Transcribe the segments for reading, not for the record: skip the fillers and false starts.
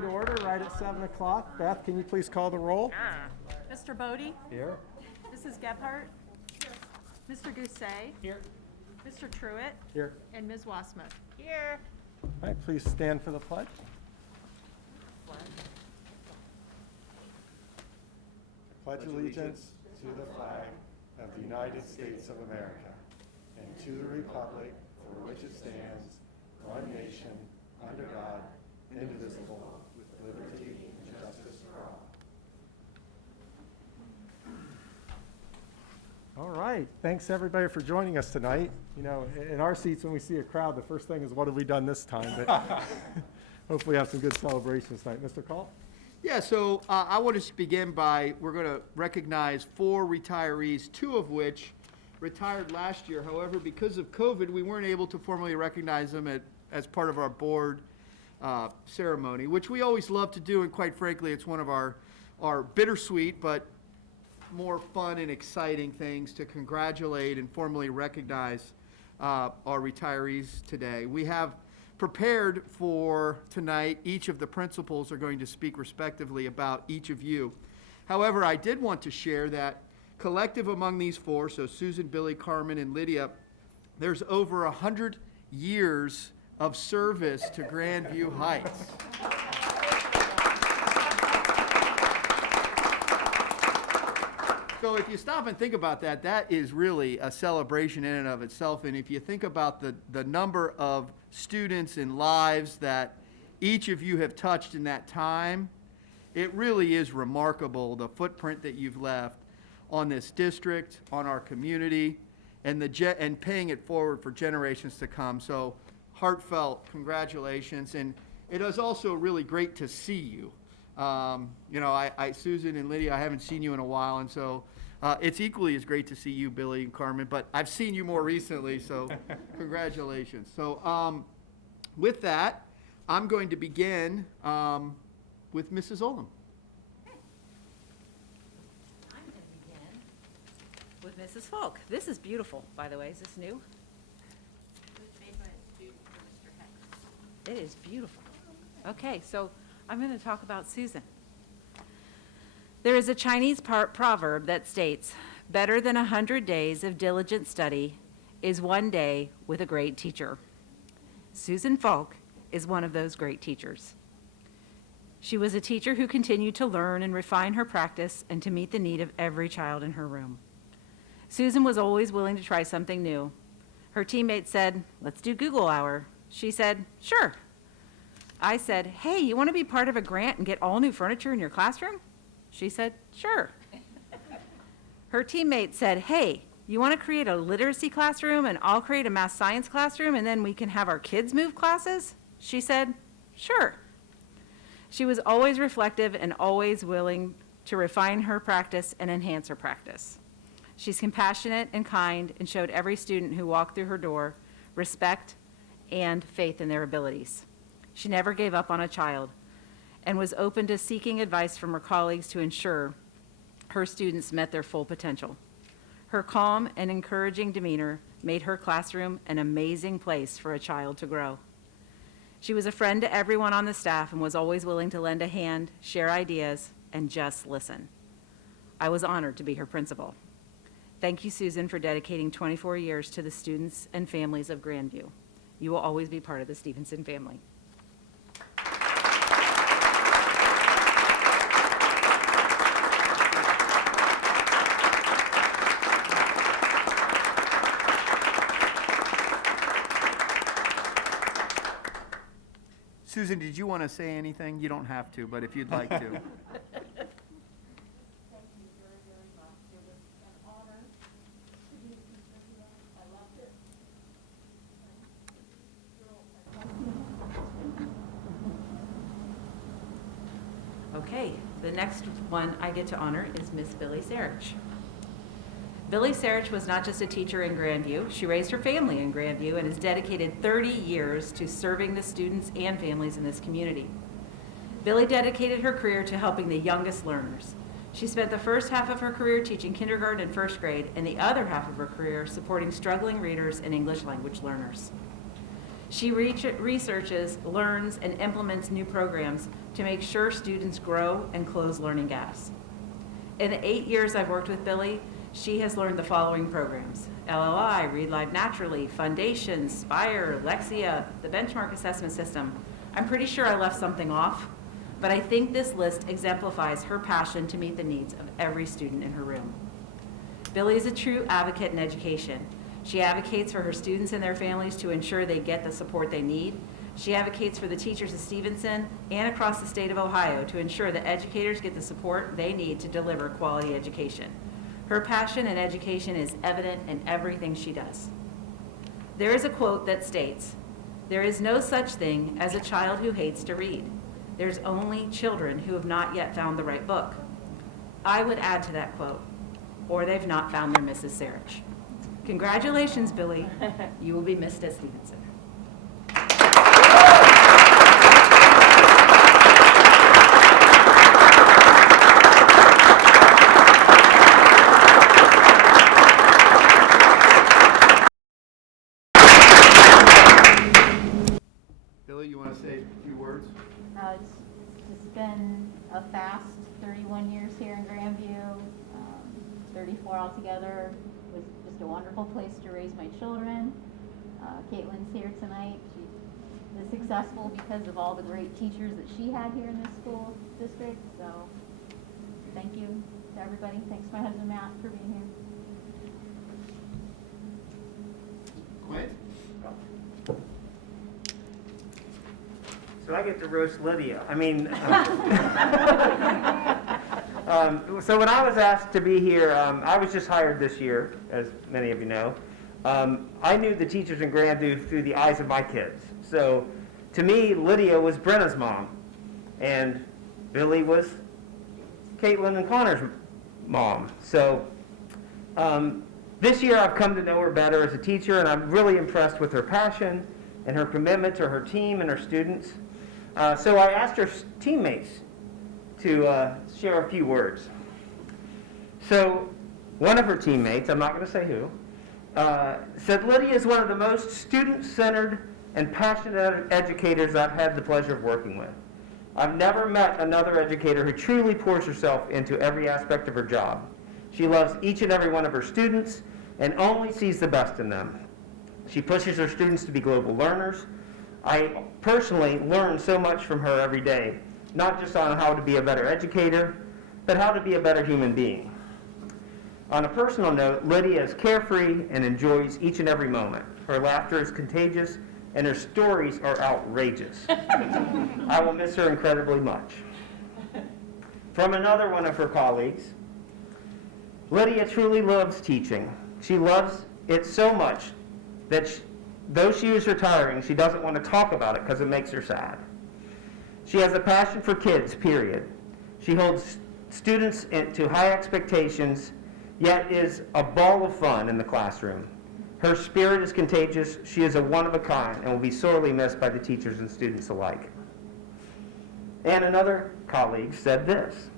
To order right at 7 o'clock. Beth, can you please call the roll? Mr. Bodie? Here. Mrs. Gebhardt? Mr. Gousset? Here. Mr. Truitt? Here. And Ms. Wassmuth? Here. All right, please stand for the pledge. I pledge allegiance to the flag of the United States of America and to the republic for which it stands, one nation, under God, indivisible, with liberty and justice for all. All right, thanks everybody for joining us tonight. You know, in our seats when we see a crowd, the first thing is what have we done this time? But hopefully have some good celebrations tonight. Mr. Call? Yeah, so I want to begin by, we're going to recognize 4 retirees, 2 of which retired last year. However, because of COVID, we weren't able to formally recognize them as part of our board ceremony, which we always love to do, and quite frankly, it's one of our bittersweet but more fun and exciting things to congratulate and formally recognize our retirees today. We have prepared for tonight. Each of the principals are going to speak respectively about each of you. However, I did want to share that collective among these 4, so Susan, Billy, Carmen, and Lydia, there's over 100 years of service to Grandview Heights. So if you stop and think about that, that is really a celebration in and of itself. And if you think about the number of students and lives that each of you have touched in that time, it really is remarkable, the footprint that you've left on this district, on our community, and paying it forward for generations to come. So heartfelt congratulations. And it is also really great to see you. You know, Susan and Lydia, I haven't seen you in a while, and so it's equally as great to see you, Billy and Carmen, but I've seen you more recently, so congratulations. So with that, I'm going to begin with Mrs. Olam. I'm going to begin with Mrs. Falk. This is beautiful, by the way. Is this new? It was made by a student for Mr. Heck. It is beautiful. Okay, so I'm going to talk about Susan. There is a Chinese proverb that states, better than 100 days of diligent study is 1 day with a great teacher. Susan Falk is one of those great teachers. She was a teacher who continued to learn and refine her practice and to meet the need of every child in her room. Susan was always willing to try something new. Her teammates said, let's do Google Hour. She said, sure. I said, hey, you want to be part of a grant and get all new furniture in your classroom? She said, sure. Her teammates said, hey, you want to create a literacy classroom and I'll create a math science classroom and then we can have our kids move classes? She said, sure. She was always reflective and always willing to refine her practice and enhance her practice. She's compassionate and kind and showed every student who walked through her door respect and faith in their abilities. She never gave up on a child and was open to seeking advice from her colleagues to ensure her students met their full potential. Her calm and encouraging demeanor made her classroom an amazing place for a child to grow. She was a friend to everyone on the staff and was always willing to lend a hand, share ideas, and just listen. I was honored to be her principal. Thank you, Susan, for dedicating 24 years to the students and families of Grandview. You will always be part of the Stevenson family. Susan, did you want to say anything? You don't have to, but if you'd like to. Thank you very, very much. It was an honor to be a teacher here. I loved it. Okay, the next one I get to honor is Miss Billy Serich. Billy Serich was not just a teacher in Grandview, she raised her family in Grandview and has dedicated 30 years to serving the students and families in this community. Billy dedicated her career to helping the youngest learners. She spent the first half of her career teaching kindergarten and first grade and the other half of her career supporting struggling readers and English language learners. She researches, learns, and implements new programs to make sure students grow and close learning gaps. In the 8 years I've worked with Billy, she has learned the following programs: LLI, Read Live Naturally, Foundations, Spire, Lexia, the Benchmark Assessment System. I'm pretty sure I left something off, but I think this list exemplifies her passion to meet the needs of every student in her room. Billy is a true advocate in education. She advocates for her students and their families to ensure they get the support they need. She advocates for the teachers of Stevenson and across the state of Ohio to ensure that educators get the support they need to deliver quality education. Her passion in education is evident in everything she does. There is a quote that states, "There is no such thing as a child who hates to read. There's only children who have not yet found the right book." I would add to that quote, or they've not found their Mrs. Serich. Congratulations, Billy. You will be missed at Stevenson. Billy, you want to say a few words? It's been a fast 31 years here in Grandview, 34 altogether. It was just a wonderful place to raise my children. Caitlin's here tonight. She is successful because of all the great teachers that she had here in this school district. So thank you to everybody. Thanks to my husband Matt for being here. Quint? So I get to roast Lydia. I mean, so when I was asked to be here, I was just hired this year, as many of you know. I knew the teachers in Grandview through the eyes of my kids. So to me, Lydia was Brenna's mom, and Billy was Caitlin and Connor's mom. So this year I've come to know her better as a teacher, and I'm really impressed with her passion and her commitment to her team and her students. So I asked her teammates to share a few words. So one of her teammates, I'm not going to say who, said Lydia is one of the most student-centered and passionate educators I've had the pleasure of working with. I've never met another educator who truly pours herself into every aspect of her job. She loves each and every one of her students and only sees the best in them. She pushes her students to be global learners. I personally learn so much from her every day, not just on how to be a better educator, but how to be a better human being. On a personal note, Lydia is carefree and enjoys each and every moment. Her laughter is contagious, and her stories are outrageous. I will miss her incredibly much. From another one of her colleagues, Lydia truly loves teaching. She loves it so much that though she is retiring, she doesn't want to talk about it because it makes her sad. She has a passion for kids, period. She holds students to high expectations, yet is a ball of fun in the classroom. Her spirit is contagious. She is a one-of-a-kind and will be sorely missed by the teachers and students alike. And another colleague said this: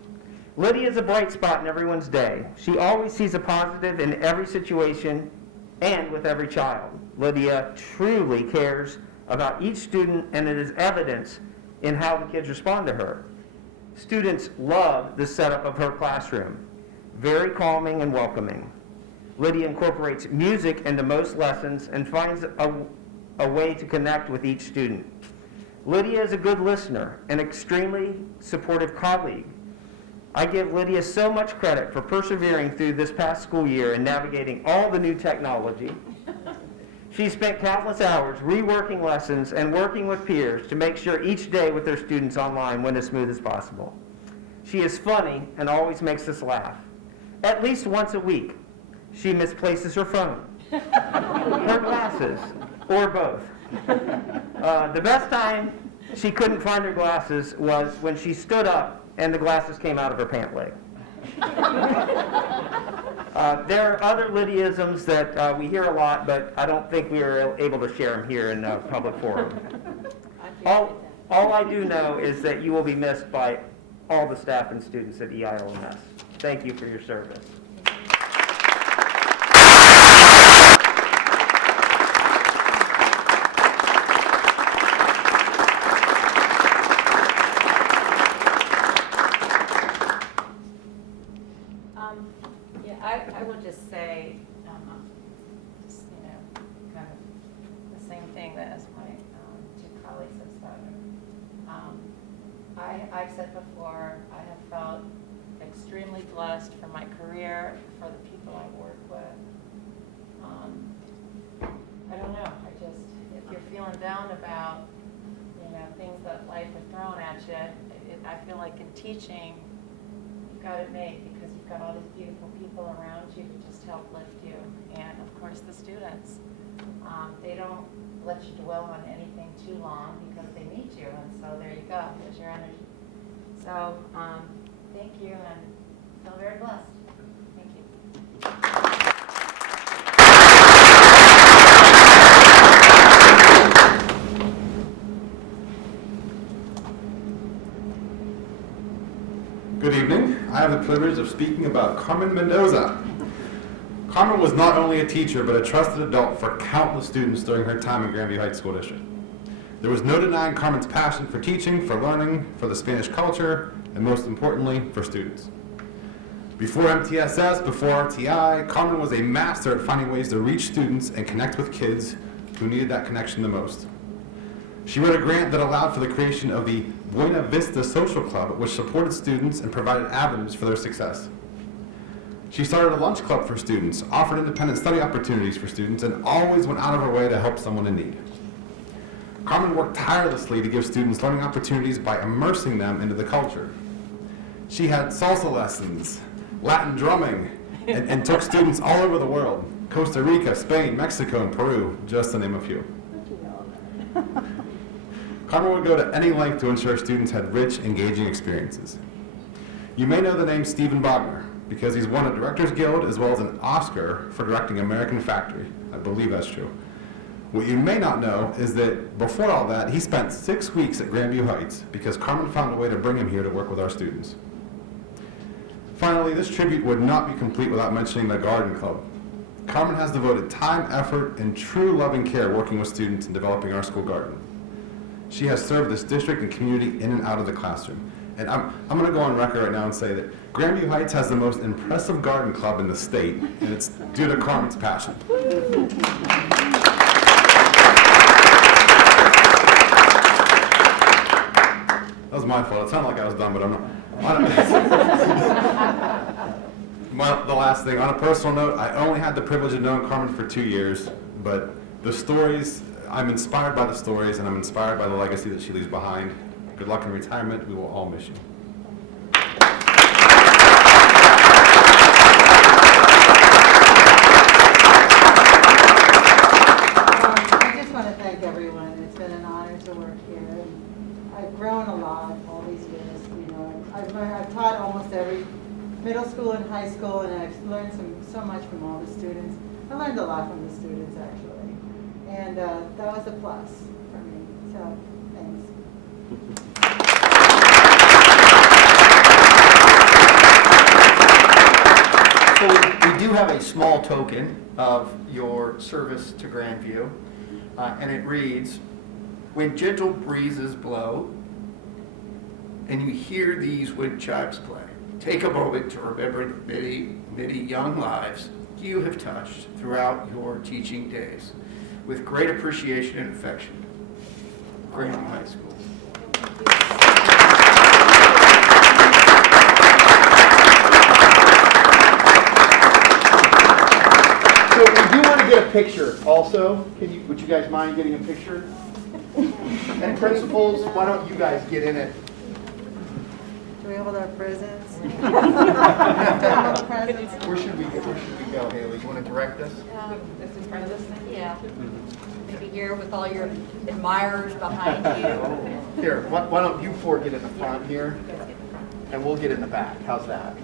Lydia is a bright spot in everyone's day. She always sees a positive in every situation and with every child. Lydia truly cares about each student, and it is evident in how the kids respond to her. Students love the setup of her classroom. Very calming and welcoming. Lydia incorporates music into most lessons and finds a way to connect with each student. Lydia is a good listener, an extremely supportive colleague. I give Lydia so much credit for persevering through this past school year and navigating all the new technology. She spent countless hours reworking lessons and working with peers to make sure each day with her students online went as smooth as possible. She is funny and always makes us laugh. At least once a week, she misplaces her phone, her glasses, or both. The best time she couldn't find her glasses was when she stood up and the glasses came out of her pant leg. There are other Lydiaisms that we hear a lot, but I don't think we are able to share them here in a public forum. All I do know is that you will be missed by all the staff and students at EILMS. Thank you for your service. I've said before, I have felt extremely blessed for my career, for the people I work with. I don't know, if you're feeling down about, things that life has thrown at you, I feel like in teaching, you've got it made because you've got all these beautiful people around you who just help lift you. And of course the students, they don't let you dwell on anything too long because they need you, and so there you go, there's your energy. So, thank you, and feel very blessed. Thank you. Good evening. I have the privilege of speaking about Carmen Mendoza. Carmen was not only a teacher, but a trusted adult for countless students during her time in Grandview Heights School District. There was no denying Carmen's passion for teaching, for learning, for the Spanish culture, and most importantly, for students. Before MTSS, before RTI, Carmen was a master at finding ways to reach students and connect with kids who needed that connection the most. She wrote a grant that allowed for the creation of the Buena Vista Social Club, which supported students and provided avenues for their success. She started a lunch club for students, offered independent study opportunities for students, and always went out of her way to help someone in need. Carmen worked tirelessly to give students learning opportunities by immersing them into the culture. She had salsa lessons, Latin drumming, and took students all over the world: Costa Rica, Spain, Mexico, and Peru, just to name a few. Carmen would go to any length to ensure students had rich, engaging experiences. You may know the name Stephen Bogner because he's won a Directors Guild as well as an Oscar for directing American Factory. I believe that's true. What you may not know is that before all that, he spent 6 weeks at Grandview Heights because Carmen found a way to bring him here to work with our students. Finally, this tribute would not be complete without mentioning the Garden Club. Carmen has devoted time, effort, and true loving care working with students in developing our school garden. She has served this district and community in and out of the classroom. And I'm going to go on record right now and say that Grandview Heights has the most impressive garden club in the state, and it's due to Carmen's passion. That was my fault. It sounded like I was done, but I'm not. The last thing, on a personal note, I only had the privilege of knowing Carmen for 2 years, but the stories, I'm inspired by the stories, and I'm inspired by the legacy that she leaves behind. Good luck in retirement. We will all miss you. I just want to thank everyone. It's been an honor to work here. And I've grown a lot all these years. I've taught almost every middle school and high school, and I've learned so much from all the students. I learned a lot from the students, actually. And that was a plus for me. So, thanks. So we do have a small token of your service to Grandview, and it reads, "When gentle breezes blow and you hear these wind chimes play, take a moment to remember the many, many young lives you have touched throughout your teaching days. With great appreciation and affection, Grandview High School." So we do want to get a picture also. Would you guys mind getting a picture? And principals, why don't you guys get in it? Do we hold our presents? Where should we go, Haley? You want to direct us? It's in front of this thing? Yeah, maybe here with all your admirers behind you. Here, why don't you four get in the front here, and we'll get in the back. How's that?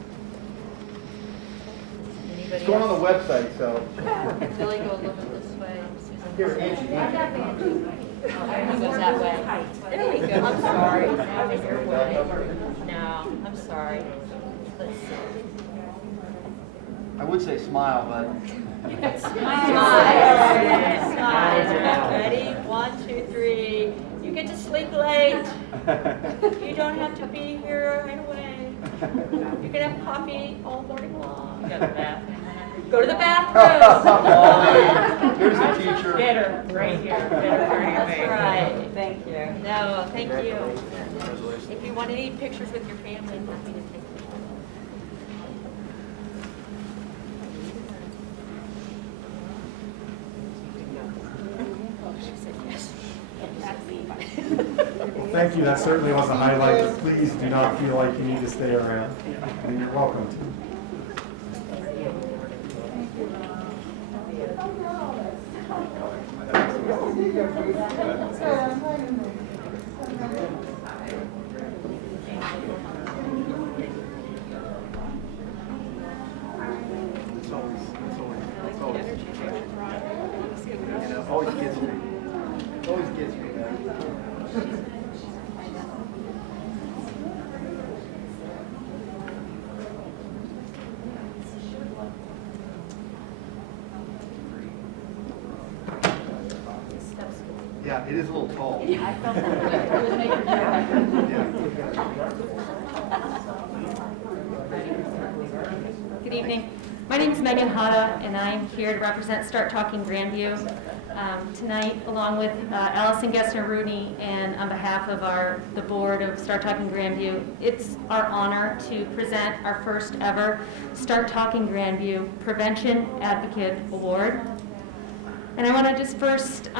It's Anybody going on else? the website, so. Billy, go a little bit this way. Here, Angie. Oh, he goes that way. There we go. I'm sorry. Now in your way. No, I'm sorry. Let's see. I would say smile, but. Smile. Ready? 1, 2, 3. You get to sleep late. You don't have to be here right away. You can have coffee all morning long. Got that. Go to the bathroom. There's a teacher. Better, right here. That's right. Thank you. No, thank you. If you want any pictures with your family, I'm happy to take them. She said yes. Well, thank you, that certainly was a highlight, but please do not feel like you need to stay around. And you're welcome to. Always gets me. Always gets me. Yeah, it is a little tall. I felt that. It was making Good evening. My name is Megan Hada, and I'm here to represent Start Talking Grandview tonight, along with Allison Gessner-Rooney, and on behalf of the board of Start Talking Grandview. It's our honor to present our first ever Start Talking Grandview Prevention Advocate Award. And I want to just first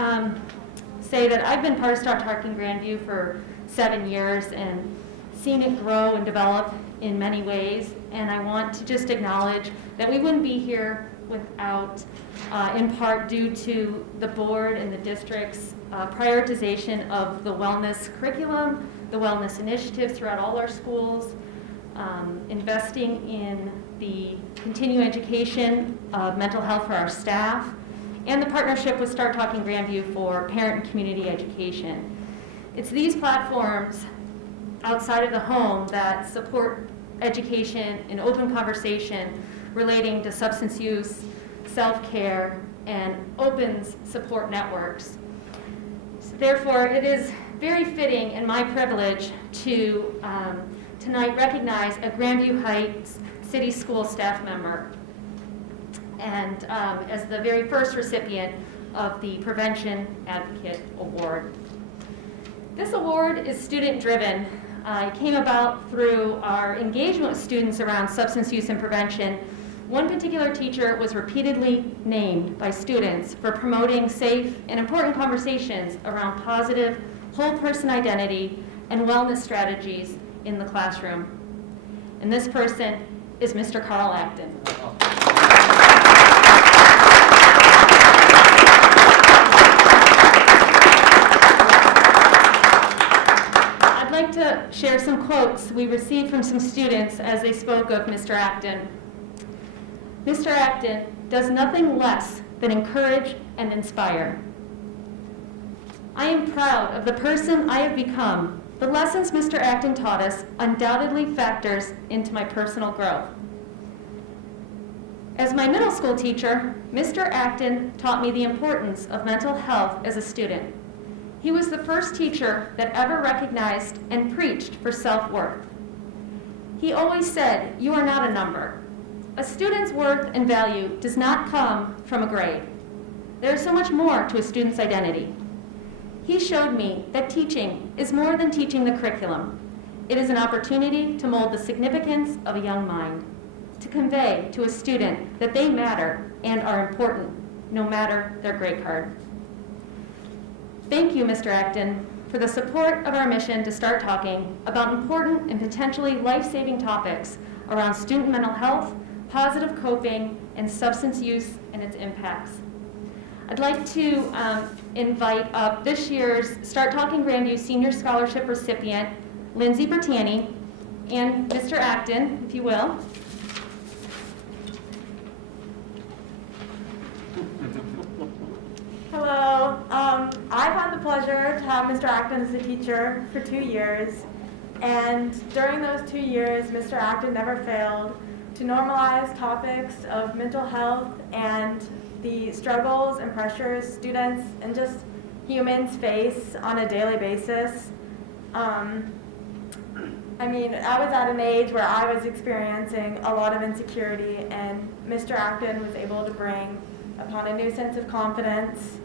say that I've been part of Start Talking Grandview for 7 years and seen it grow and develop in many ways. And I want to just acknowledge that we wouldn't be here without, in part due to the board and the district's prioritization of the wellness curriculum, the wellness initiatives throughout all our schools, investing in the continuing education of mental health for our staff, and the partnership with Start Talking Grandview for parent and community education. It's these platforms outside of the home that support education and open conversation relating to substance use, self-care, and opens support networks. So therefore, it is very fitting and my privilege to tonight recognize a Grandview Heights City School staff member, and as the very first recipient of the Prevention Advocate Award. This award is student-driven. It came about through our engagement with students around substance use and prevention. One particular teacher was repeatedly named by students for promoting safe and important conversations around positive whole person identity and wellness strategies in the classroom. And this person is Mr. Carl Acton. I'd like to share some quotes we received from some students as they spoke of Mr. Acton. Mr. Acton does nothing less than encourage and inspire. I am proud of the person I have become. The lessons Mr. Acton taught us undoubtedly factors into my personal growth. As my middle school teacher, Mr. Acton taught me the importance of mental health as a student. He was the first teacher that ever recognized and preached for self-worth. He always said, "You are not a number." A student's worth and value does not come from a grade. There is so much more to a student's identity. He showed me that teaching is more than teaching the curriculum. It is an opportunity to mold the significance of a young mind, to convey to a student that they matter and are important, no matter their grade card. Thank you, Mr. Acton, for the support of our mission to start talking about important and potentially life-saving topics around student mental health, positive coping, and substance use and its impacts. I'd like to invite up this year's Start Talking Grandview Senior Scholarship recipient, Lindsay Bertani, and Mr. Acton, if you will. Hello. I've had the pleasure to have Mr. Acton as a teacher for 2 years, and during those 2 years, Mr. Acton never failed to normalize topics of mental health and the struggles and pressures students and just humans face on a daily basis. I mean, I was at an age where I was experiencing a lot of insecurity, and Mr. Acton was able to bring upon a new sense of confidence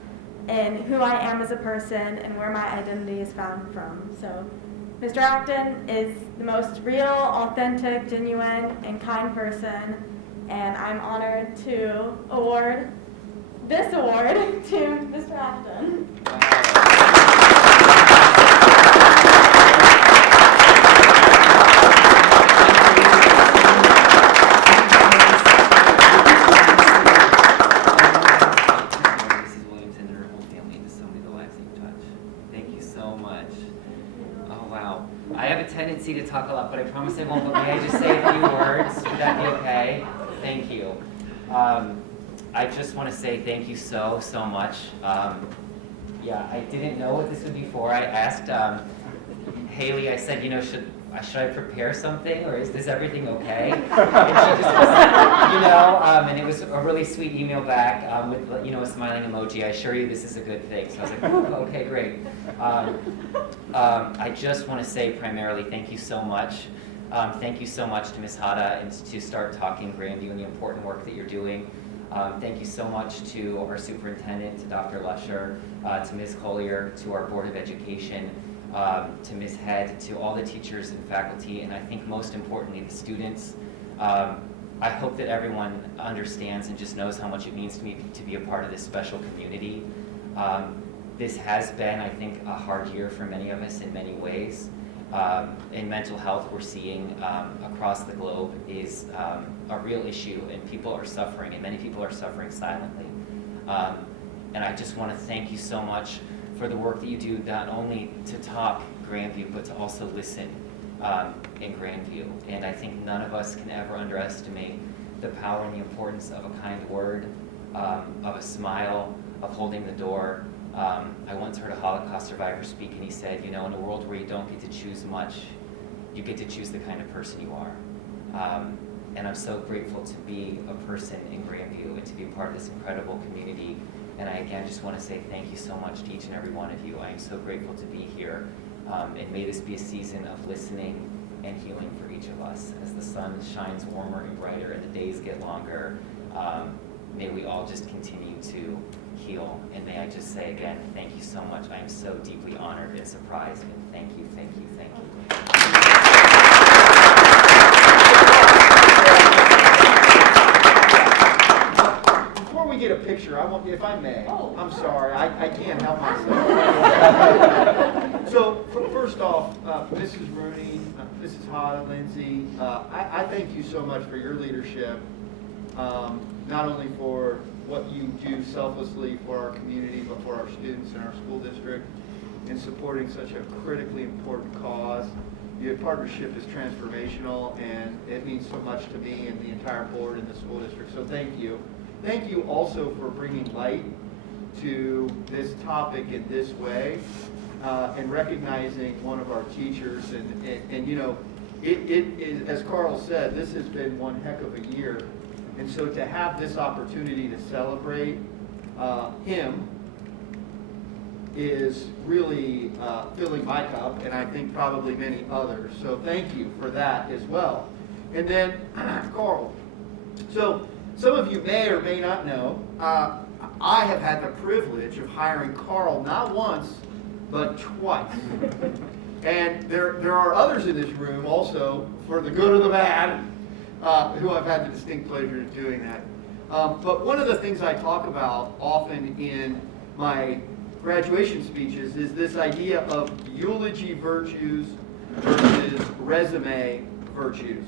in who I am as a person and where my identity is found from. So Mr. Acton is the most real, authentic, genuine, and kind person, and I'm honored to award this award to Mr. Acton. Tendency to talk a lot, but I promise I won't. But may I just say a few words? Would that be okay? Thank you. I just want to say thank you so much. Yeah, I didn't know what this would be for. I asked Haley, I said, you know, should I prepare something, or is this everything okay? And she just was, you know, and it was a really sweet email back with, you know, a smiling emoji. I assure you this is a good thing. So I was like, oh, okay, great. I just want to say primarily thank you so much. Thank you so much to Ms. Hada and to Start Talking Grandview and the important work that you're doing. Thank you so much to our superintendent, to Dr. Lusher, to Ms. Collier, to our Board of Education, to Ms. Head, to all the teachers and faculty, and I think most importantly the students. I hope that everyone understands and just knows how much it means to me to be a part of this special community. This has been, I think, a hard year for many of us in many ways. In mental health, we're seeing across the globe is a real issue, and people are suffering, and many people are suffering silently. And I just want to thank you so much for the work that you do, not only to talk Grandview, but to also listen in Grandview. And I think none of us can ever underestimate the power and the importance of a kind word, of a smile, of holding the door. I once heard a Holocaust survivor speak, and he said, you know, in a world where you don't get to choose much, you get to choose the kind of person you are. And I'm so grateful to be a person in Grandview and to be a part of this incredible community. And I again just want to say thank you so much to each and every one of you. I am so grateful to be here. And may this be a season of listening and healing for each of us. As the sun shines warmer and brighter and the days get longer, may we all just continue to heal. And may I just say again, thank you so much. I am so deeply honored and surprised. And thank you, thank you, thank you. Before we get a picture, I want, if I may, I'm sorry, I can't help myself. So, first off, Mrs. Rooney, Mrs. Hada, Lindsay, I thank you so much for your leadership, not only for what you do selflessly for our community, but for our students in our school district in supporting such a critically important cause. Your partnership is transformational, and it means so much to me and the entire board and the school district, so thank you. Thank you also for bringing light to this topic in this way, and recognizing one of our teachers. And you know, it, as Carl said, this has been one heck of a year. And so to have this opportunity to celebrate him is really filling my cup, and I think probably many others. So thank you for that as well. And then, Carl, so some of you may or may not know, I have had the privilege of hiring Carl not once, but twice. And there are others in this room also, for the good or the bad, who I've had the distinct pleasure of doing that. But one of the things I talk about often in my graduation speeches is this idea of eulogy virtues versus resume virtues.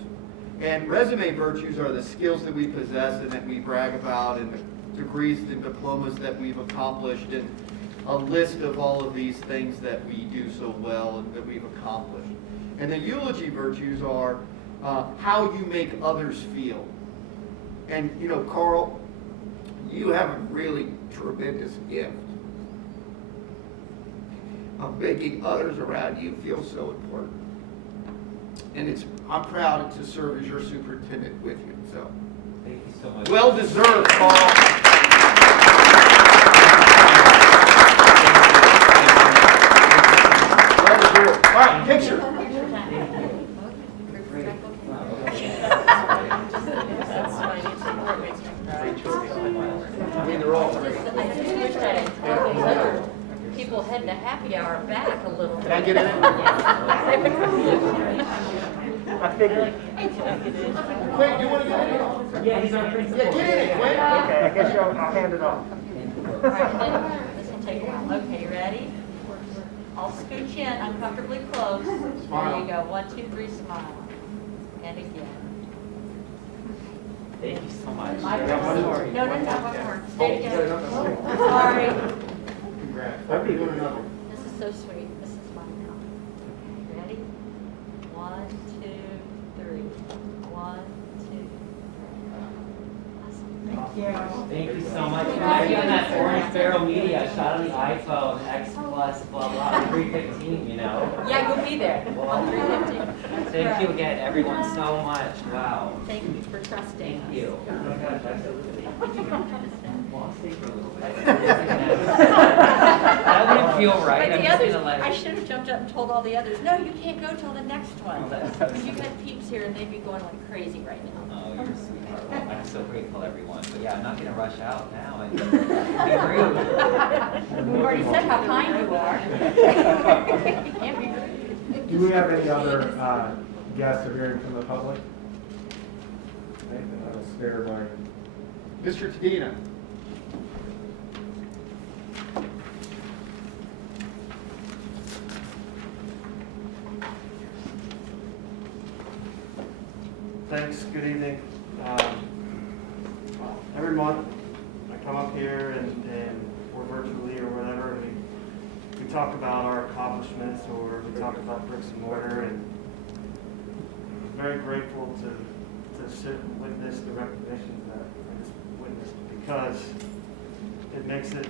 And resume virtues are the skills that we possess and that we brag about, and the degrees and diplomas that we've accomplished, and a list of all of these things that we do so well and that we've accomplished. And the eulogy virtues are how you make others feel. And you know, Carl, you have a really tremendous gift of making others around you feel so important. And I'm proud to serve as your superintendent with you. So, thank you so much. Well deserved, Carl. Well deserved. All right, picture. happy hour back a little bit. Can I get in it? I figured. Quinn, you want to get in it? Yeah, he's our principal. Yeah, get in it, Quinn. Okay, I guess I'll hand it off. All right, then, this will take a while. Okay, you ready? I'll scooch in uncomfortably close. There you go. 1, 2, 3, smile. And again. Thank you so much. My turn. No, one more. Stay together. Sorry. Congrats. I'll be doing another. This is so sweet. This is mine now. Okay, ready? 1, 2, 3. 1, 2, 3. Awesome. Thank you so much. Remind me on that Orange Barrel Media shot on the iPhone, X plus, blah, blah, 315, you know? Yeah, you'll be there on 3:15. Thank you again, everyone, so much. Wow. Thank you for trusting us. Thank you. Oh my gosh, absolutely. Well, I'll stay for a little bit. That wouldn't feel right. But I'm the just others, gonna let I should have jumped up and told all the others, no, you can't go till the next one. Oh, that's- Because you've got peeps here and they'd be going like crazy right now. Oh, you're a sweetheart. Well, I'm so grateful, everyone. But yeah, I'm not gonna rush out now and be rude. We've already said how kind you are. You can't be rude. Do we have any other guests or hearing from the public? Okay, then I'll spare my. Mr. Tadina. Thanks, good evening. Every month, I come up here and or virtually or whatever, and we talk about our accomplishments or we talk about bricks and mortar, and I'm very grateful to sit and witness the recognitions that I just witnessed, because it makes it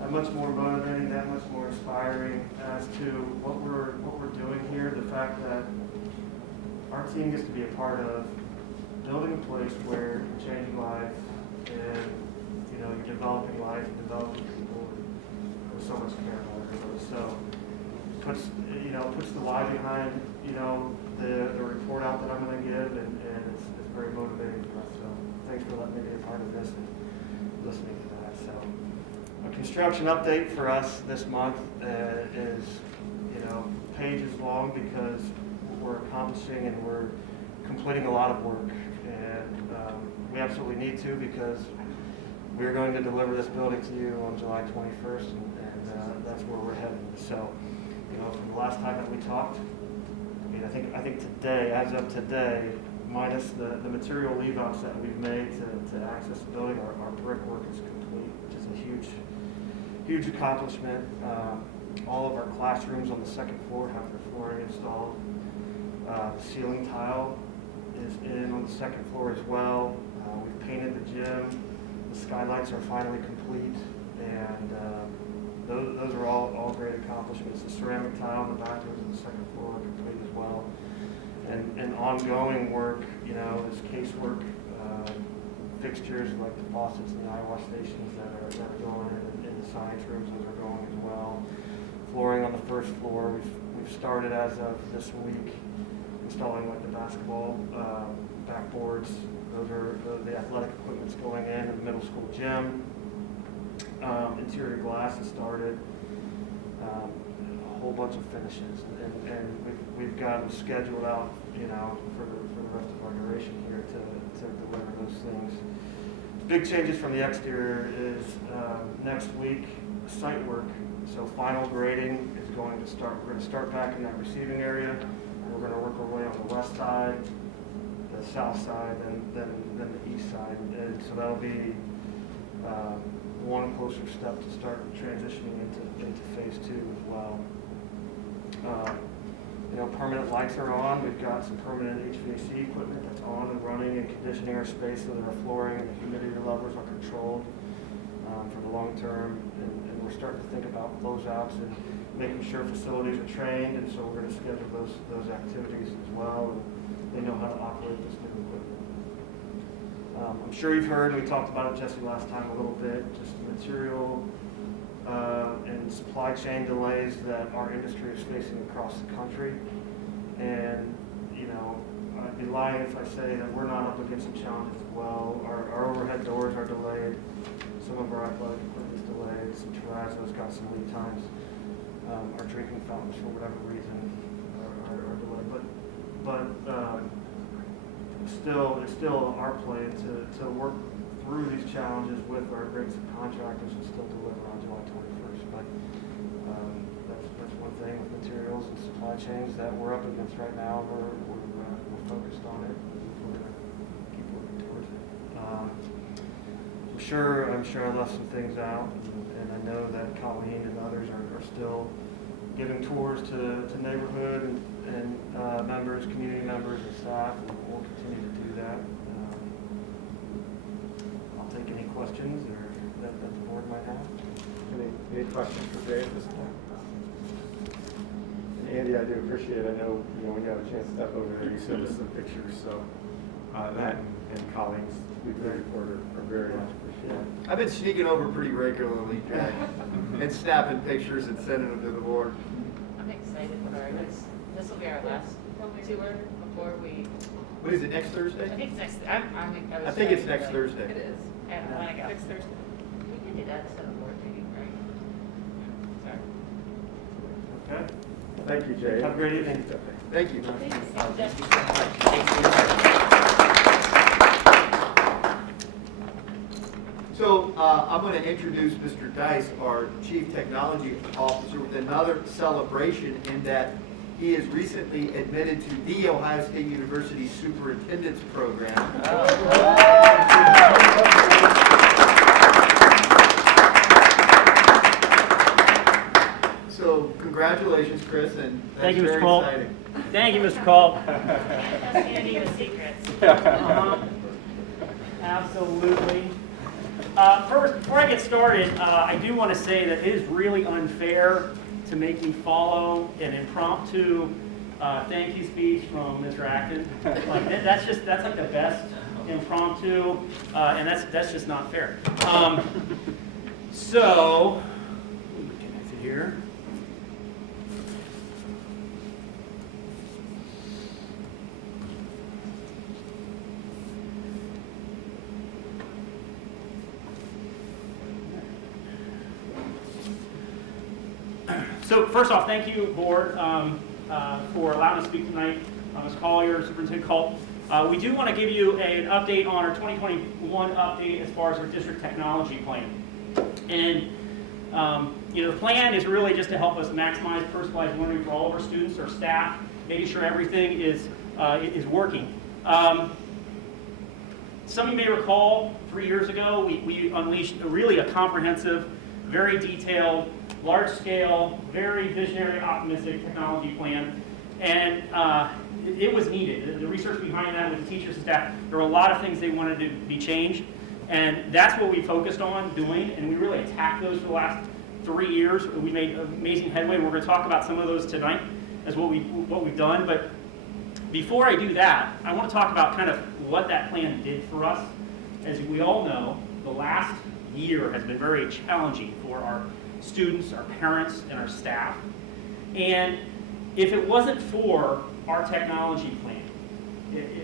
that much more motivating, that much more inspiring as to what we're doing here. The fact that our team gets to be a part of building a place where you're changing lives and, you know, you're developing life and developing people with so much care about everybody. So puts the why behind, you know, the report out that I'm going to give, and it's very motivating for us. So thanks for letting me be a part of this and listening to that. So a construction update for us this month is, you know, pages long, because we're accomplishing and we're completing a lot of work, and we absolutely need to, because we're going to deliver this building to you on July 21st, and that's where we're heading. So, you know, from the last time that we talked, I mean, I think today, as of today, minus the material leave-outs that we've made to access the building, our brickwork is complete, which is a huge accomplishment. All of our classrooms on the second floor have their flooring installed. The ceiling tile is in on the second floor as well. We've painted the gym. The skylights are finally complete, and those are all great accomplishments. The ceramic tile in the bathrooms on the second floor are complete as well. And ongoing work, you know, is casework, fixtures like the faucets and the eye wash stations that are going in the science rooms. Those are going as well. Flooring on the first floor, we've started as of this week installing like the basketball backboards. Those are the athletic equipment's going in the middle school gym. Interior glass has started. A whole bunch of finishes, and we've got them scheduled out, you know, for the rest of our duration here to deliver those things. Big changes from the exterior is next week, site work. So final grading is going to start. We're going to start back in that receiving area. We're going to work our way on the west side, the south side, and then the east side. And so that'll be one closer step to start transitioning into phase 2 as well. You know, permanent lights are on. We've got some permanent HVAC equipment that's on and running and conditioning our space so that our flooring and the humidity levels are controlled for the long term. And we're starting to think about closeouts and making sure facilities are trained, and so we're going to schedule those activities as well, and they know how to operate this new equipment. I'm sure you've heard, we talked about it, Jesse, last time a little bit, just material and supply chain delays that our industry is facing across the country. And, you know, I'd be lying if I say that we're not up against some challenges as well. Our overhead doors are delayed. Some of our athletic equipment is delayed. Some terrazzo's got some lead times. our drinking fountains for whatever reason are delayed. But it's still our plan to work through these challenges with our great subcontractors and still deliver on July 21st. But that's one thing with materials and supply chains that we're up against right now. We're focused on it. We're going to keep working towards it. I'm sure I left some things out, and I know that Colleen and others are still giving tours to neighborhood and members, community members, and staff, and we'll continue to do that. I'll take any questions or that the board might have. Any questions for Jay at this point? And Andy, I do appreciate, I know, when you have a chance to step over there, you send us some pictures, so that and Colleen's weekly report are very much appreciated. I've been sneaking over pretty regularly, Jay, and snapping pictures and sending them to the board. I'm excited for our next, this will be our last tour before we, What is it, next Thursday? I think it's next, I think it's next Thursday. It is. And I want to go. Next Thursday. We can do that instead of board meeting, right? Sorry. Okay. Thank you, Jay. Have a great evening. Thank you. So I'm going to introduce Mr. Dice, our Chief Technology Officer, with another celebration in that he is recently admitted to the Ohio State University Superintendent's Program. So congratulations, Chris, and Thank you, that's Mr. very Cole. exciting. Thank you, Mr. Cole. Can't tell Andy the secrets. Absolutely. First, before I get started, I do want to say that it is really unfair to make me follow an impromptu thank you speech from Mr. Acton. Like that's like the best impromptu, and that's just not fair. So, let me get connected here. So first off, thank you, board, for allowing us to speak tonight. Ms. Collier, Superintendent Culp. We do want to give you an update on our 2021 update as far as our district technology plan. And the plan is really just to help us maximize personalized learning for all of our students, our staff, making sure everything is working. Some of you may recall 3 years ago, we unleashed really a comprehensive, very detailed, large-scale, very visionary, optimistic technology plan, and it was needed. The research behind that with the teachers and staff, there were a lot of things they wanted to be changed, and that's what we focused on doing, and we really attacked those for the last 3 years. We made amazing headway. We're going to talk about some of those tonight as what we've done, but before I do that, I want to talk about kind of what that plan did for us. As we all know, the last year has been very challenging for our students, our parents, and our staff. And if it wasn't for our technology plan,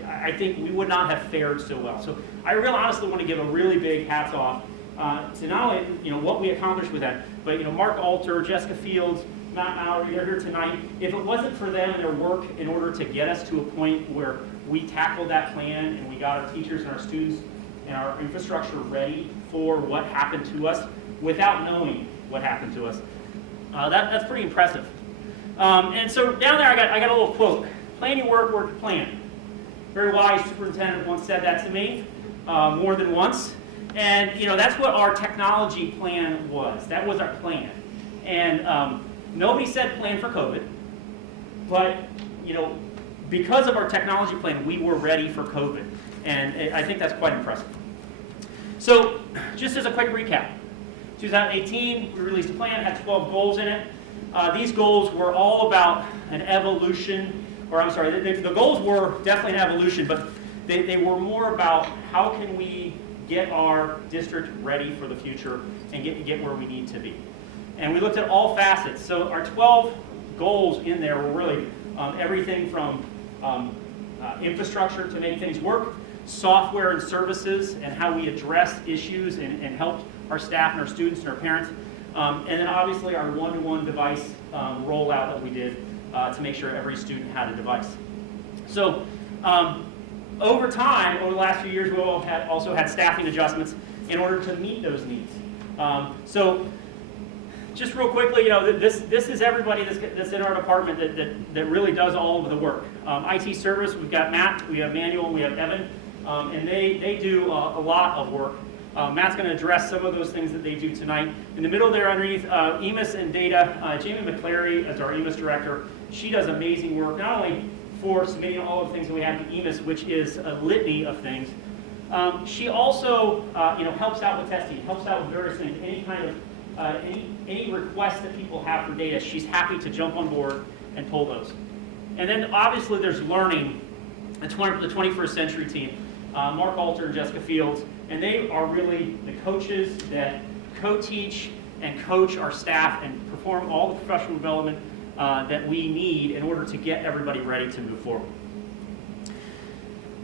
I think we would not have fared so well. So I really honestly want to give a really big hats off to not only what we accomplished with that, but Mark Alter, Jessica Fields, Matt Mallory, they're here tonight. If it wasn't for them and their work in order to get us to a point where we tackled that plan and we got our teachers and our students and our infrastructure ready for what happened to us without knowing what happened to us, that's pretty impressive. And so down there I got a little quote: "Plan your work, work your plan." Very wise superintendent once said that to me more than once. And that's what our technology plan was. That was our plan. And nobody said plan for COVID, but because of our technology plan, we were ready for COVID. And I think that's quite impressive. So just as a quick recap, 2018, we released a plan, had 12 goals in it. These goals were all about an evolution, or I'm sorry, the goals were definitely an evolution, but they were more about how can we get our district ready for the future and get where we need to be. And we looked at all facets. So our 12 goals in there were really everything from infrastructure to make things work, software and services and how we address issues and helped our staff and our students and our parents, And then obviously our one-to-one device rollout that we did to make sure every student had a device. So over time, over the last few years, we also had staffing adjustments in order to meet those needs. So just real quickly, this is everybody that's in our department that really does all of the work. IT service, we've got Matt, we have Manuel, and we have Evan, and they do a lot of work. Matt's going to address some of those things that they do tonight. In the middle there underneath EMIS and data, Jamie McClary as our EMIS director, she does amazing work, not only for submitting all of the things that we have to EMIS, which is a litany of things. She also helps out with testing, helps out with various things, any kind of any requests that people have for data, she's happy to jump on board and pull those. And then obviously there's learning, the 21st century team, Mark Alter and Jessica Fields, and they are really the coaches that co-teach and coach our staff and perform all the professional development that we need in order to get everybody ready to move forward.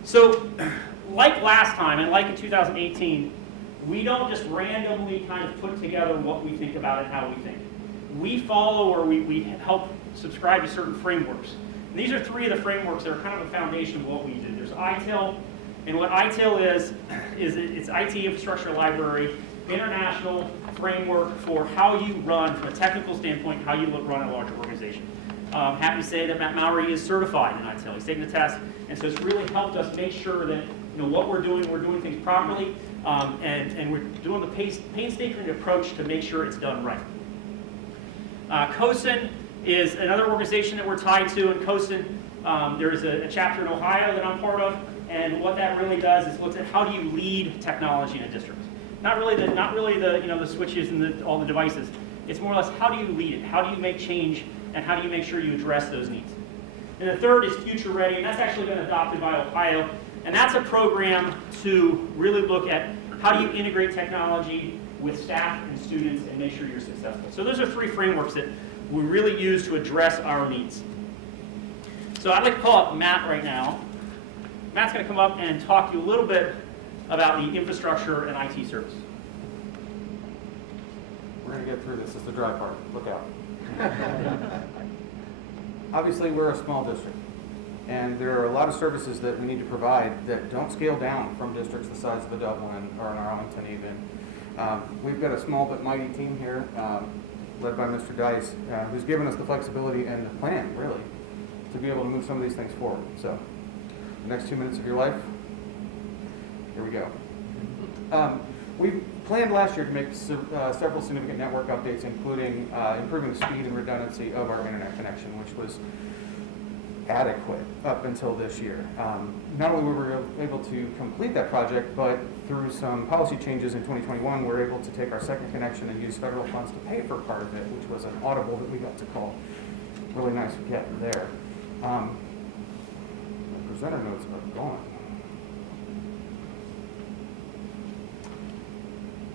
So, like last time, and like in 2018, we don't just randomly kind of put together what we think about and how we think. We follow or we help subscribe to certain frameworks. And these are three of the frameworks that are kind of a foundation of what we do. There's ITIL, and what ITIL is it's IT Infrastructure Library, international framework for how you run, from a technical standpoint, how you run a large organization. Happy to say that Matt Mowry is certified in ITIL. He's taken the test, and so it's really helped us make sure that what we're doing things properly, and we're doing the painstaking approach to make sure it's done right. COSIN is another organization that we're tied to, and COSIN, there is a chapter in Ohio that I'm part of, and what that really does is looks at how do you lead technology in a district. Not really the switches and all the devices. It's more or less how do you lead it? How do you make change, and how do you make sure you address those needs? And the third is Future Ready, and that's actually been adopted by Ohio. And that's a program to really look at how do you integrate technology with staff and students and make sure you're successful. So those are three frameworks that we really use to address our needs. So I'd like to call up Matt right now. Matt's going to come up and talk to you a little bit about the infrastructure and IT service. We're going to get through this. This is the dry part. Look out. Obviously, we're a small district. And there are a lot of services that we need to provide that don't scale down from districts the size of a Dublin or an Arlington even. We've got a small but mighty team here, led by Mr. Dice, who's given us the flexibility and the plan, really, to be able to move some of these things forward. So, the next 2 minutes of your life, here we go. We planned last year to make several significant network updates, including improving the speed and redundancy of our internet connection, which was adequate up until this year. Not only were we able to complete that project, but through some policy changes in 2021, we were able to take our second connection and use federal funds to pay for part of it, which was an audible that we got to call. Really nice get there. The presenter notes are gone.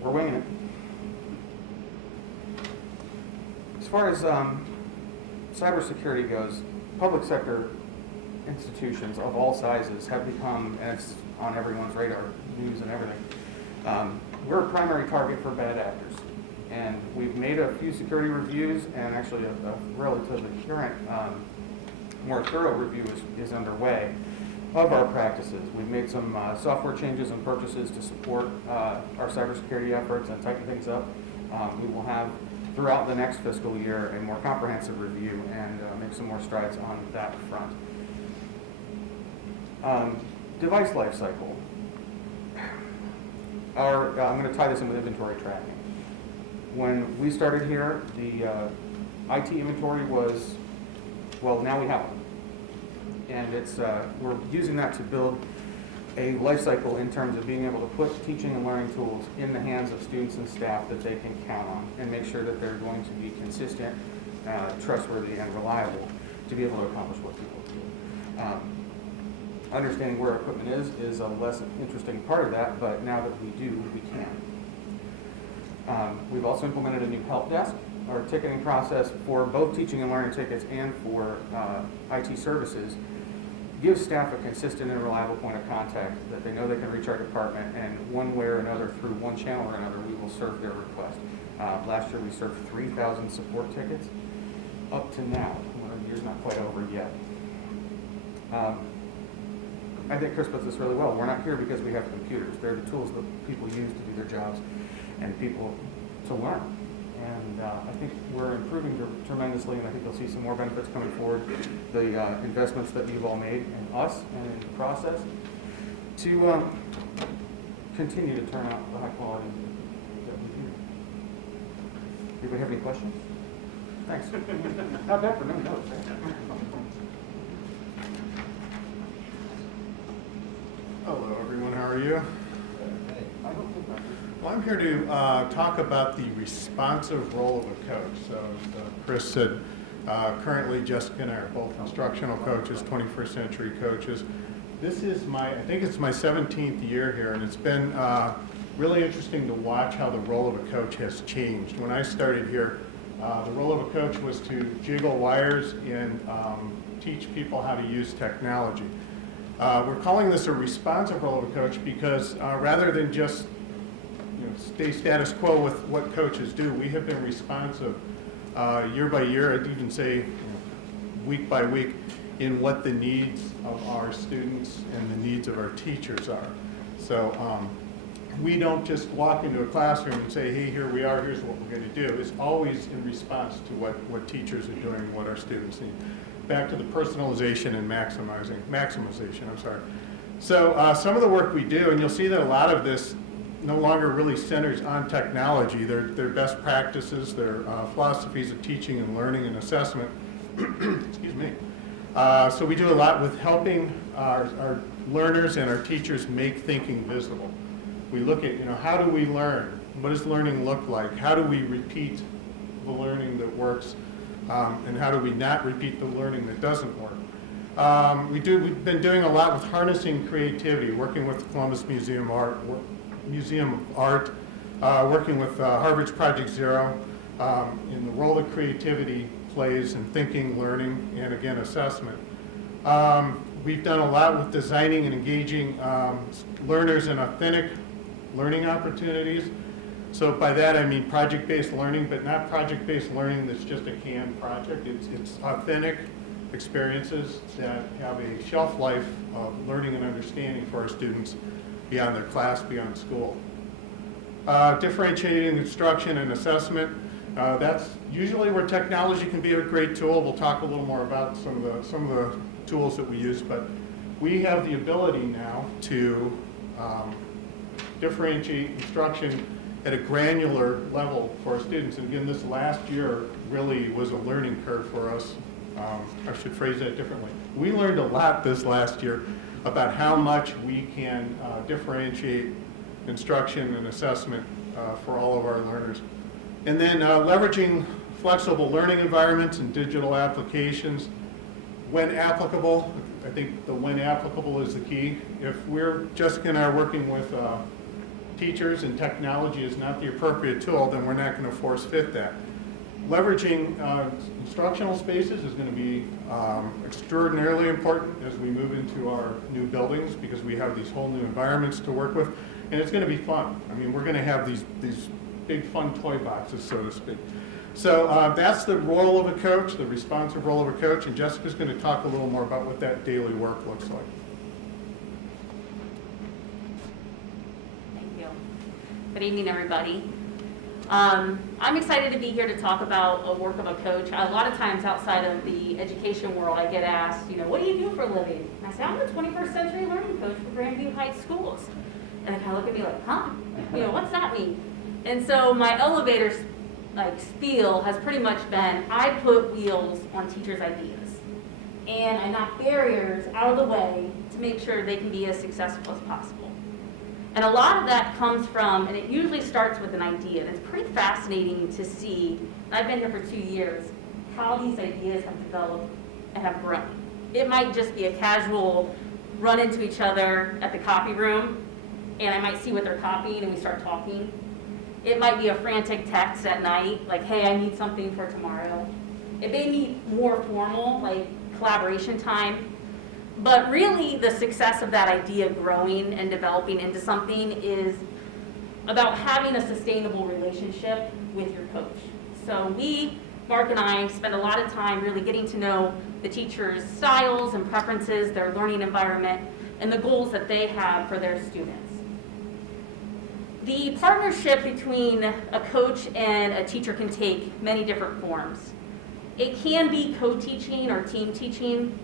We're winging it. As far as cybersecurity goes, public sector institutions of all sizes have become, and it's on everyone's radar, news and everything, we're a primary target for bad actors. And we've made a few security reviews, and actually a relatively current, more thorough review is underway of our practices. We've made some software changes and purchases to support our cybersecurity efforts and tighten things up. We will have, throughout the next fiscal year, a more comprehensive review and make some more strides on that front. Device life cycle. I'm going to tie this in with inventory tracking. When we started here, the IT inventory was, well, now we have one. And we're using that to build a life cycle in terms of being able to put teaching and learning tools in the hands of students and staff that they can count on and make sure that they're going to be consistent, trustworthy, and reliable to be able to accomplish what people do. Understanding where equipment is a less interesting part of that, but now that we do, we can. We've also implemented a new help desk. Our ticketing process for both teaching and learning tickets and for IT services gives staff a consistent and reliable point of contact that they know they can reach our department, and one way or another, through one channel or another, we will serve their request. Last year, we served 3,000 support tickets. Up to now, well, the year's not quite over yet. I think Chris puts this really well. We're not here because we have computers. They're the tools that people use to do their jobs and people to learn. And I think we're improving tremendously, and I think you'll see some more benefits coming forward. The investments that you've all made in us and in the process to continue to turn out the high quality that we do. Anybody have any questions? Thanks. Not bad for no notes, right? Hello, everyone. How are you? Well, I'm here to talk about the responsive role of a coach. So, as Chris said, currently Jessica and I are both instructional coaches, 21st century coaches. This is I think it's my 17th year here, and it's been really interesting to watch how the role of a coach has changed. When I started here, the role of a coach was to jiggle wires and teach people how to use technology. We're calling this a responsive role of a coach because rather than just stay status quo with what coaches do, we have been responsive year by year, I'd even say week by week, in what the needs of our students and the needs of our teachers are. So we don't just walk into a classroom and say, hey, here we are, here's what we're going to do. It's always in response to what teachers are doing and what our students need. Back to the personalization and maximization, I'm sorry. So some of the work we do, and you'll see that a lot of this no longer really centers on technology. They're best practices, they're philosophies of teaching and learning and assessment. Excuse me. So we do a lot with helping our learners and our teachers make thinking visible. We look at, how do we learn? What does learning look like? How do we repeat the learning that works? And how do we not repeat the learning that doesn't work? We've been doing a lot with harnessing creativity, working with the Columbus Museum of Art, working with Harvard's Project Zero, in the role that creativity plays in thinking, learning, and again, assessment. We've done a lot with designing and engaging learners in authentic learning opportunities. So by that I mean project-based learning, but not project-based learning that's just a canned project. It's authentic experiences that have a shelf life of learning and understanding for our students beyond their class, beyond school. Differentiating instruction and assessment, that's usually where technology can be a great tool. We'll talk a little more about some of the tools that we use, but we have the ability now to differentiate instruction at a granular level for our students. And again, this last year really was a learning curve for us. I should phrase that differently. We learned a lot this last year about how much we can differentiate instruction and assessment for all of our learners. And then leveraging flexible learning environments and digital applications when applicable. I think the when applicable is the key. If Jessica and I are working with teachers and technology is not the appropriate tool, then we're not going to force fit that. Leveraging instructional spaces is going to be extraordinarily important as we move into our new buildings because we have these whole new environments to work with, and it's going to be fun. I mean, we're going to have these big fun toy boxes, so to speak. So that's the role of a coach, the responsive role of a coach, and Jessica's going to talk a little more about what that daily work looks like. Thank you. Good evening, everybody. I'm excited to be here to talk about a work of a coach. A lot of times outside of the education world, I get asked, what do you do for a living? And I say, I'm a 21st century learning coach for Grandview Heights schools. And they kind of look at me like, huh? What's that mean? And so my elevator spiel has pretty much been, I put wheels on teachers' ideas. And I knock barriers out of the way to make sure they can be as successful as possible. And a lot of that comes from, and it usually starts with an idea, and it's pretty fascinating to see, and I've been here for 2 years, how these ideas have developed and have grown. It might just be a casual run into each other at the copy room, and I might see what they're copying, and we start talking. It might be a frantic text at night, like, hey, I need something for tomorrow. It may be more formal, like collaboration time. But really, the success of that idea growing and developing into something is about having a sustainable relationship with your coach. So Mark and I spend a lot of time really getting to know the teachers' styles and preferences, their learning environment, and the goals that they have for their students. The partnership between a coach and a teacher can take many different forms. It can be co-teaching or team teaching.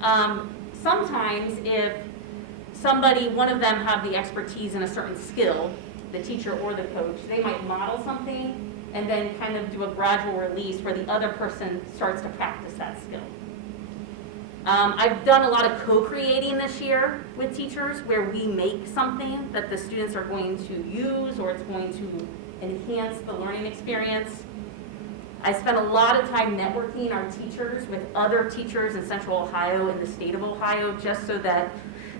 Sometimes if one of them have the expertise in a certain skill, the teacher or the coach, they might model something and then kind of do a gradual release where the other person starts to practice that skill. I've done a lot of co-creating this year with teachers where we make something that the students are going to use or it's going to enhance the learning experience. I spent a lot of time networking our teachers with other teachers in Central Ohio and the state of Ohio just so that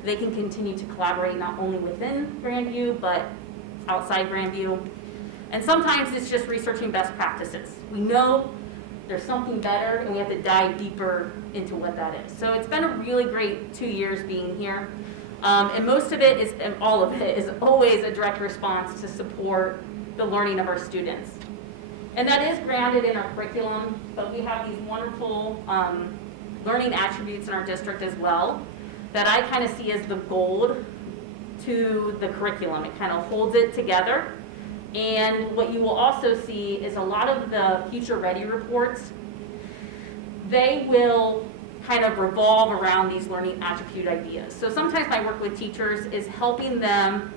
they can continue to collaborate not only within Grandview but outside Grandview. And sometimes it's just researching best practices. We know there's something better and we have to dive deeper into what that is. So it's been a really great 2 years being here. And most of it is, and all of it is always a direct response to support the learning of our students. And that is grounded in our curriculum, but we have these wonderful learning attributes in our district as well that I kind of see as the gold to the curriculum. It kind of holds it together. And what you will also see is a lot of the Future Ready reports, they will kind of revolve around these learning attribute ideas. So sometimes my work with teachers is helping them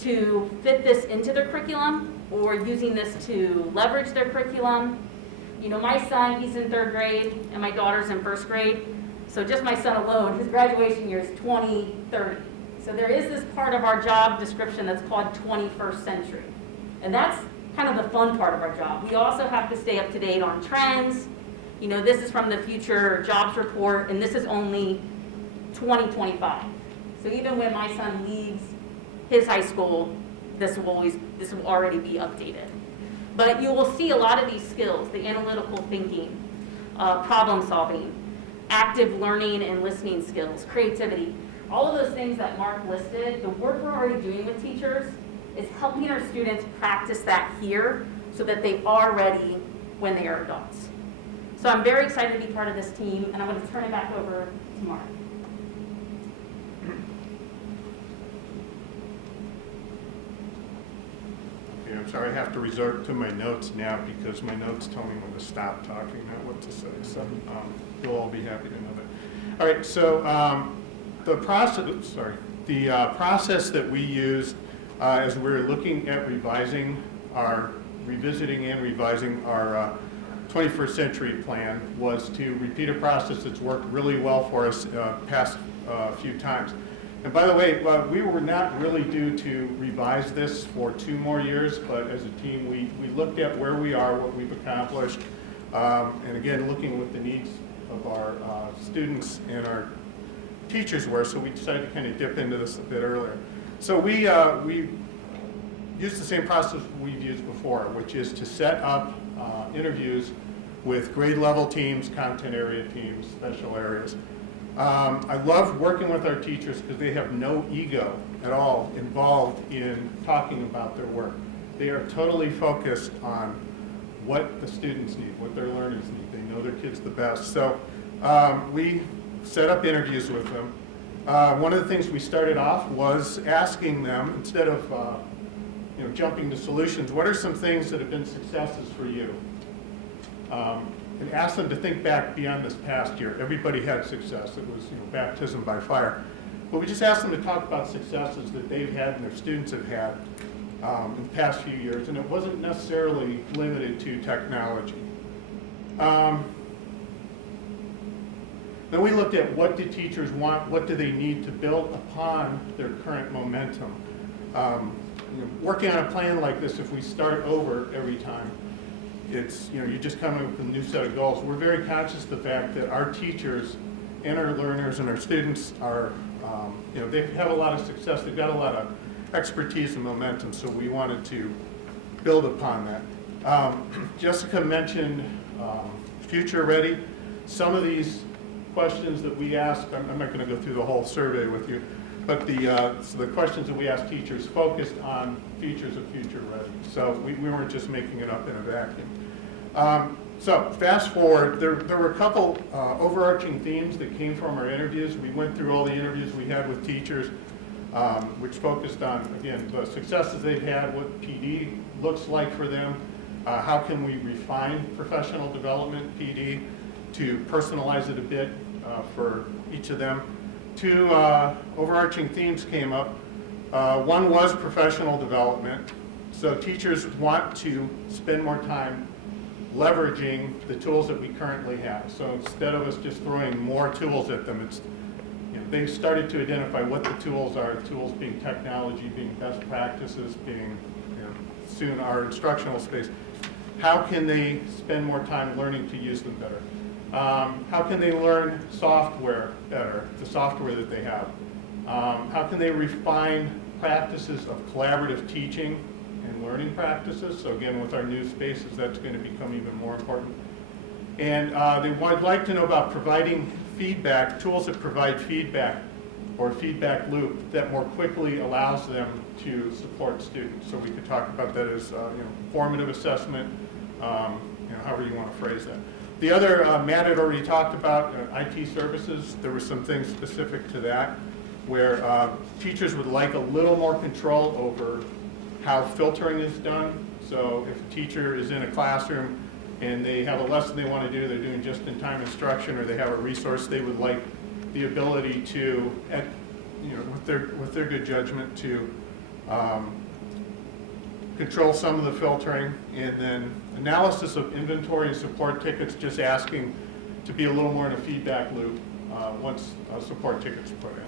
to fit this into their curriculum or using this to leverage their curriculum. You know, my son, he's in 3rd grade and my daughter's in 1st grade. So just my son alone, his graduation year is 2030. So there is this part of our job description that's called 21st century. And that's kind of the fun part of our job. We also have to stay up to date on trends. You know, this is from the Future Jobs Report, and this is only 2025. So even when my son leaves his high school, this will already be updated. But you will see a lot of these skills, the analytical thinking, problem solving, active learning and listening skills, creativity, all of those things that Mark listed, the work we're already doing with teachers is helping our students practice that here so that they are ready when they are adults. So I'm very excited to be part of this team, and I'm going to turn it back over to Mark. Okay, I'm sorry, I have to resort to my notes now because my notes tell me when to stop talking, not what to say. So you'll all be happy to know that. All right, so the process that we use as we're looking at revisiting and revising our 21st century plan was to repeat a process that's worked really well for us past few times. And by the way, we were not really due to revise this for 2 more years, but as a team, we looked at where we are, what we've accomplished, and again, looking what the needs of our students and our teachers were, so we decided to kind of dip into this a bit earlier. So we used the same process we've used before, which is to set up interviews with grade level teams, content area teams, special areas. I love working with our teachers because they have no ego at all involved in talking about their work. They are totally focused on what the students need, what their learners need. They know their kids the best. So we set up interviews with them. One of the things we started off was asking them, instead of jumping to solutions, what are some things that have been successes for you? And ask them to think back beyond this past year. Everybody had success. It was baptism by fire. But we just asked them to talk about successes that they've had and their students have had in the past few years. And it wasn't necessarily limited to technology. Then we looked at what do teachers want, what do they need to build upon their current momentum. Working on a plan like this, if we start over every time, it's, you're just coming up with a new set of goals. We're very conscious of the fact that our teachers and our learners and our students are, they have a lot of success. They've got a lot of expertise and momentum, so we wanted to build upon that. Jessica mentioned Future Ready. Some of these questions that we asked, I'm not going to go through the whole survey with you, but so the questions that we asked teachers focused on features of future ready. So we weren't just making it up in a vacuum. So fast forward, there were a couple overarching themes that came from our interviews. We went through all the interviews we had with teachers, which focused on, again, the successes they've had, what PD looks like for them, how can we refine professional development PD to personalize it a bit for each of them. Two overarching themes came up. One was professional development. So teachers want to spend more time leveraging the tools that we currently have. So instead of us just throwing more tools at them, it's, they've started to identify what the tools are, tools being technology, being best practices, being soon our instructional space. How can they spend more time learning to use them better? How can they learn software better, the software that they have? How can they refine practices of collaborative teaching and learning practices? So again, with our new spaces, that's going to become even more important. And they would like to know about providing feedback, tools that provide feedback or feedback loop that more quickly allows them to support students. So we could talk about that as formative assessment, however you want to phrase that. The other, Matt had already talked about IT services. There were some things specific to that where teachers would like a little more control over how filtering is done. So if a teacher is in a classroom and they have a lesson they want to do, they're doing just-in-time instruction, or they have a resource, they would like the ability to, with their good judgment, to control some of the filtering, and then analysis of inventory and support tickets, just asking to be a little more in a feedback loop once support tickets are put in.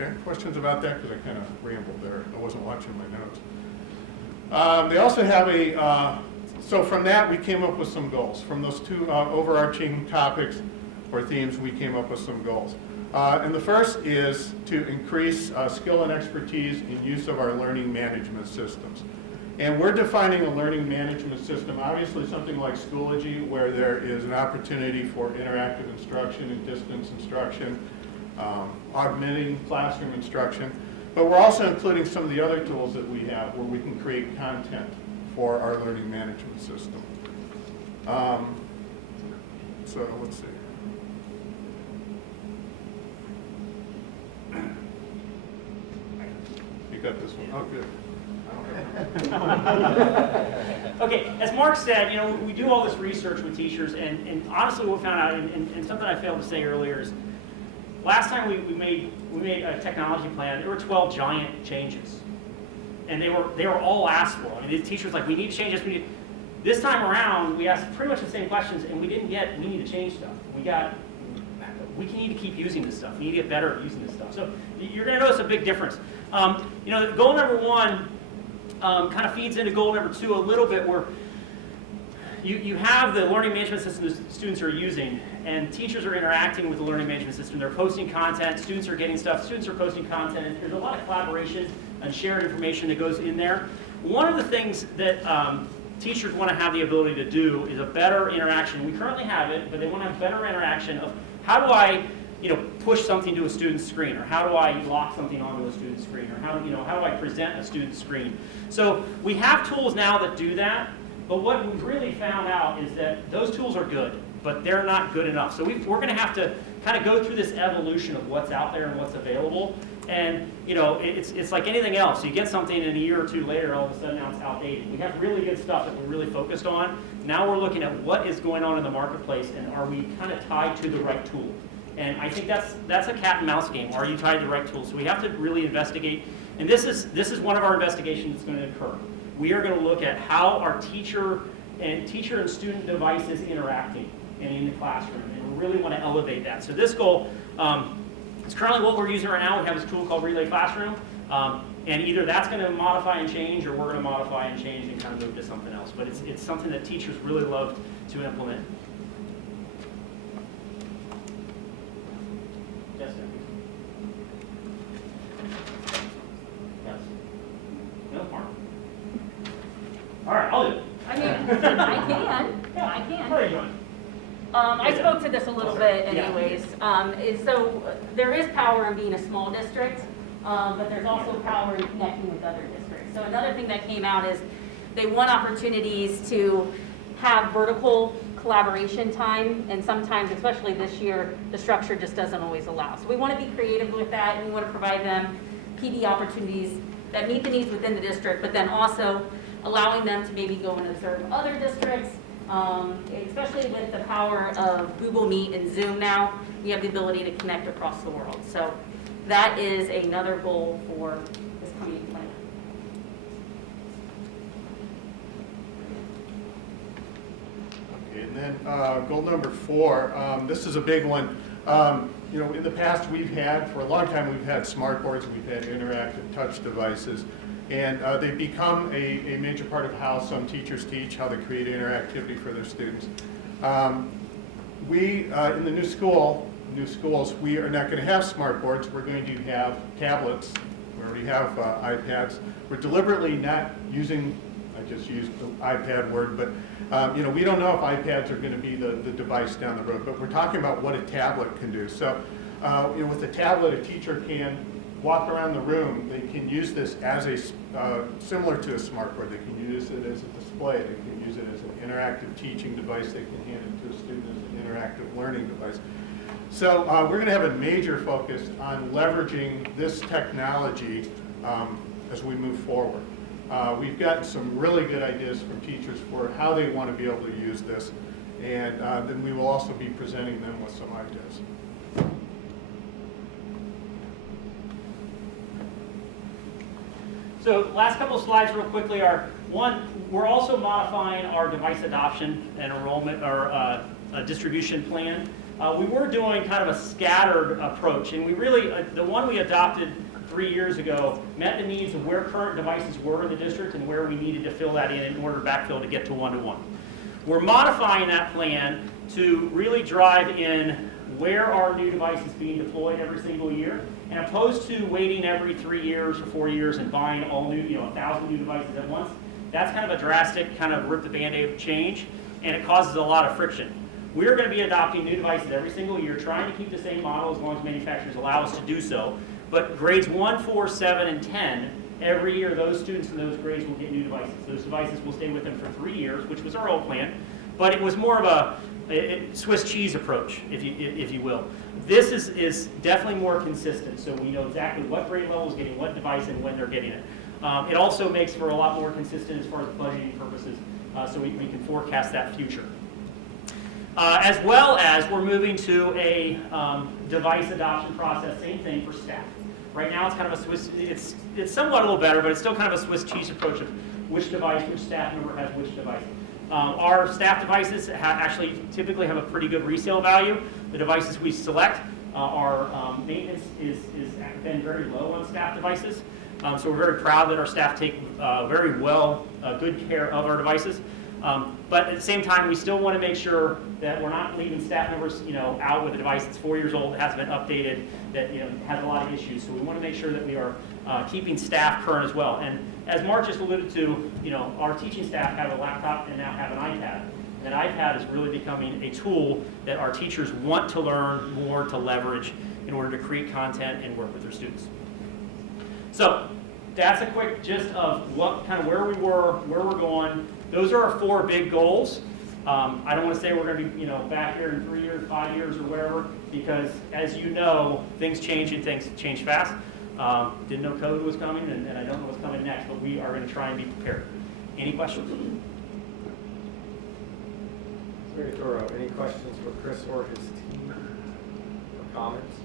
Okay, questions about that? Because I kind of rambled there. I wasn't watching my notes. They also have so from that we came up with some goals. From those two overarching topics or themes, we came up with some goals. And the first is to increase skill and expertise in use of our learning management systems. And we're defining a learning management system, obviously something like Schoology, where there is an opportunity for interactive instruction and distance instruction, augmenting classroom instruction. But we're also including some of the other tools that we have where we can create content for our learning management system. So let's see. You got this one. Oh, good. Okay, as Mark said, we do all this research with teachers, and honestly what we found out, and something I failed to say earlier is, last time we made a technology plan, there were 12 giant changes. And they were all asked for. I mean, the teachers like, we need to change this. This time around, we asked pretty much the same questions, and we didn't get, we need to change stuff. We need to keep using this stuff. We need to get better at using this stuff. So you're going to notice a big difference. Goal number one kind of feeds into goal number two a little bit, where you have the learning management system the students are using, and teachers are interacting with the learning management system. They're posting content, students are getting stuff, students are posting content, and there's a lot of collaboration and shared information that goes in there. One of the things that teachers want to have the ability to do is a better interaction. We currently have it, but they want to have better interaction of how do I push something to a student's screen, or how do I lock something onto a student's screen, or how do I present a student's screen. So we have tools now that do that, but what we've really found out is that those tools are good, but they're not good enough. So we're going to have to kind of go through this evolution of what's out there and what's available. And it's like anything else. You get something and a year or two later, all of a sudden now it's outdated. We have really good stuff that we're really focused on. Now we're looking at what is going on in the marketplace, and are we kind of tied to the right tool? And I think that's a cat and mouse game. Are you tied to the right tool? So we have to really investigate. And this is one of our investigations that's going to occur. We are going to look at how our teacher and student devices interacting in the classroom, and we really want to elevate that. So this goal, it's currently what we're using right now. We have this tool called Relay Classroom, and either that's going to modify and change, or we're going to modify and change and kind of move to something else. But it's something that teachers really love to implement. Yes, sir. Yes. No, Mark. All right, I'll do it. I can. How are you doing? I spoke to through this a little bit anyways. So there is power in being a small district, but there's also power in connecting with other districts. So another thing that came out is they want opportunities to have vertical collaboration time, and sometimes, especially this year, the structure just doesn't always allow. So we want to be creative with that, and we want to provide them PD opportunities that meet the needs within the district, but then also allowing them to maybe go and observe other districts, especially with the power of Google Meet and Zoom now, we have the ability to connect across the world. So that is another goal for this coming plan. Okay, and then goal number 4, this is a big one. You know, in the past for a long time, we've had smart boards, we've had interactive touch devices, and they've become a major part of how some teachers teach, how they create interactivity for their students. In the new schools, we are not going to have smart boards. We're going to have tablets. We already have iPads. We're deliberately not using, I just used the iPad word, but you know, we don't know if iPads are going to be the device down the road, but we're talking about what a tablet can do. So you know, with a tablet, a teacher can walk around the room. They can use this as similar to a smart board. They can use it as a display. They can use it as an interactive teaching device. They can hand it to a student as an interactive learning device. So we're going to have a major focus on leveraging this technology as we move forward. We've got some really good ideas from teachers for how they want to be able to use this, and then we will also be presenting them with some ideas. So last couple of slides real quickly are, one, we're also modifying our device adoption and enrollment or distribution plan. We were doing kind of a scattered approach, and we really, the one we adopted 3 years ago met the needs of where current devices were in the district and where we needed to fill that in order to backfill to get to one-to-one. We're modifying that plan to really drive in where are new devices being deployed every single year, and opposed to waiting every 3 years or 4 years and buying all new, 1,000 new devices at once. That's kind of a drastic kind of rip the Band-Aid change, and it causes a lot of friction. We're going to be adopting new devices every single year, trying to keep the same model as long as manufacturers allow us to do so. But grades 1, 4, 7, and 10, every year those students in those grades will get new devices. Those devices will stay with them for 3 years, which was our old plan, but it was more of a Swiss cheese approach, if you will. This is definitely more consistent, so we know exactly what grade level is getting what device and when they're getting it. It also makes for a lot more consistent as far as budgeting purposes, so we can forecast that future. As well as we're moving to a device adoption process, same thing for staff. Right now it's kind of a Swiss, it's somewhat a little better, but it's still kind of a Swiss cheese approach of which device, which staff member has which device. Our staff devices actually typically have a pretty good resale value. The devices we select, our maintenance is been very low on staff devices. So we're very proud that our staff take very good care of our devices. But at the same time, we still want to make sure that we're not leaving staff members, out with a device that's 4 years old, hasn't been updated, that has a lot of issues. So we want to make sure that we are keeping staff current as well. And as Mark just alluded to, our teaching staff have a laptop and now have an iPad. And that iPad is really becoming a tool that our teachers want to learn more to leverage in order to create content and work with their students. So that's a quick gist of where we were, where we're going. Those are our 4 big goals. I don't want to say we're going to be back here in 3 years, 5 years, or wherever, because as you know, things change and things change fast. Didn't know COVID was coming, and I don't know what's coming next, but we are going to try and be prepared. Any questions? Very thorough. Any questions for Chris or his team? Or comments?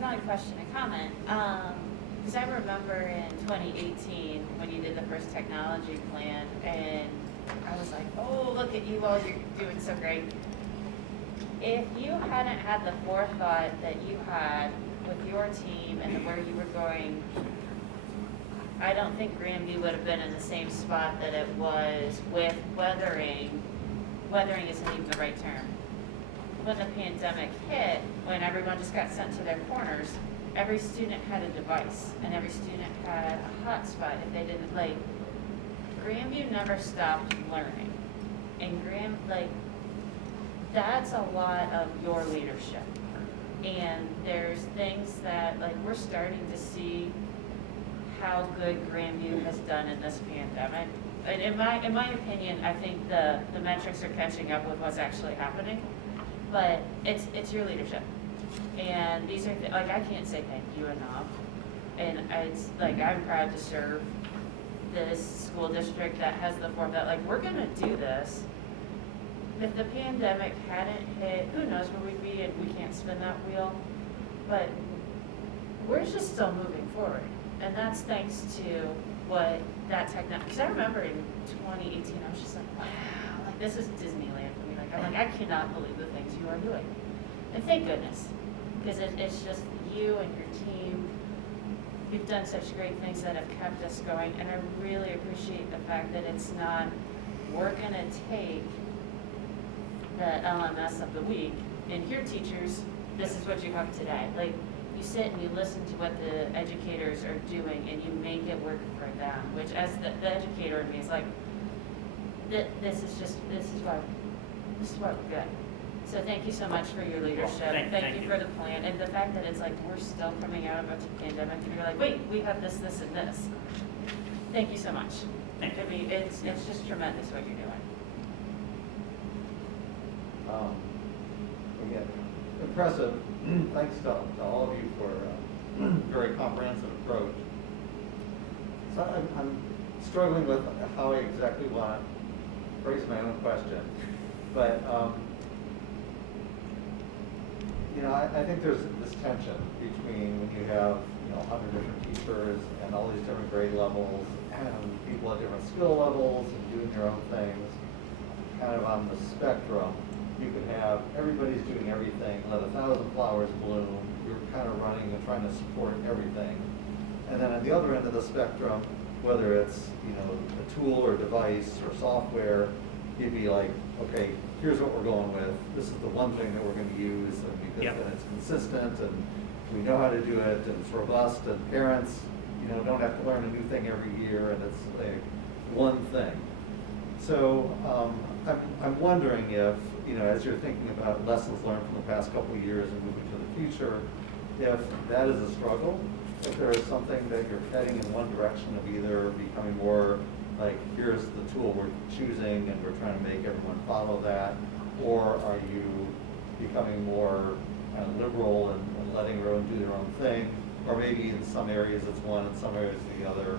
Not a question, a comment. Because I remember in 2018 when you did the first technology plan, and I was like, oh, look at you all, you're doing so great. If you hadn't had the forethought that you had with your team and where you were going, I don't think Grandview would have been in the same spot that it was with weathering. Weathering isn't even the right term. When the pandemic hit, when everyone just got sent to their corners, every student had a device and every student had a hotspot. If they didn't, Grandview never stopped learning. And that's a lot of your leadership. And there's things that, like, we're starting to see how good Grandview has done in this pandemic. And in my opinion, I think the metrics are catching up with what's actually happening. But it's your leadership. And these are, like, I can't say thank you enough. And it's, like, I'm proud to serve this school district that has the form that, like, we're gonna do this. If the pandemic hadn't hit, who knows where we'd be, and we can't spin that wheel. But we're just still moving forward. And that's thanks to what that technology, because I remember in 2018, I was just like, wow, like this is Disneyland for me. Like, I'm like, I cannot believe the things you are doing. And thank goodness, because it's just you and your team. You've done such great things that have kept us going. And I really appreciate the fact that it's not, we're gonna take the LMS of the week, and here, teachers, this is what you have today. Like, you sit and you listen to what the educators are doing, and you make it work for them, which as the educator in me is like, this is why we're good. So thank you so much for your leadership. Thank you for the plan, and the fact that it's like, we're still coming out of a pandemic, and you're like, wait, we have this, this, and this. Thank you so much. I mean, it's just tremendous what you're doing. Again, impressive. Thanks to all of you for a very comprehensive approach. So I'm struggling with how I exactly want to phrase my own question, but you know, I think there's this tension between when you have 100 different teachers and all these different grade levels and people at different skill levels and doing their own things, kind of on the spectrum. You can have everybody's doing everything, let 1,000 flowers bloom. You're kind of running and trying to support everything. And then on the other end of the spectrum, whether it's a tool or device or software, you'd be like, okay, here's what we're going with. This is the one thing that we're going to use, and because then it's consistent and we know how to do it and it's robust, and parents don't have to learn a new thing every year, and it's like one thing. So I'm wondering if, as you're thinking about lessons learned from the past couple of years and moving to the future, if that is a struggle, if there is something that you're heading in one direction of either becoming more like, here's the tool we're choosing and we're trying to make everyone follow that, or are you becoming more kind of liberal and letting everyone do their own thing, or maybe in some areas it's one, in some areas the other.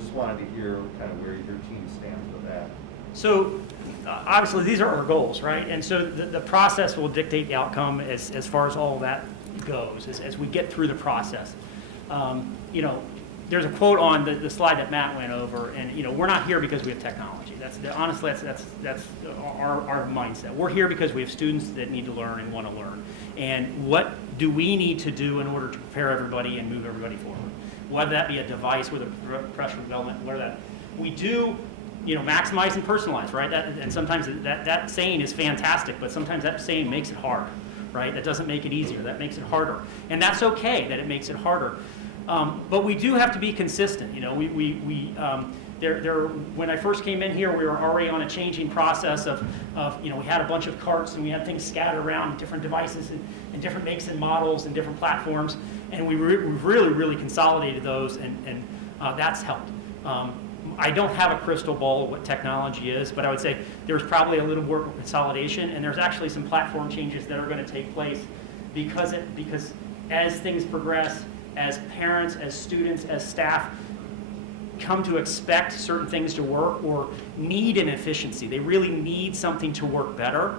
Just wanted to hear kind of where your team stands with that. So obviously these are our goals, right? And so the process will dictate the outcome as far as all of that goes, as we get through the process. There's a quote on the slide that Matt went over, and we're not here because we have technology. Honestly, that's our mindset. We're here because we have students that need to learn and want to learn. And what do we need to do in order to prepare everybody and move everybody forward? Whether that be a device with a professional development, whether that we do, maximize and personalize, right? And sometimes that saying is fantastic, but sometimes that saying makes it hard, right? That doesn't make it easier. That makes it harder, and that's okay that it makes it harder. But we do have to be consistent. When I first came in here, we were already on a changing process of we had a bunch of carts and we had things scattered around, different devices and different makes and models and different platforms, and we've really consolidated those, and that's helped. I don't have a crystal ball of what technology is, but I would say there's probably a little more consolidation, and there's actually some platform changes that are going to take place because as things progress, as parents, as students, as staff come to expect certain things to work or need an efficiency. They really need something to work better.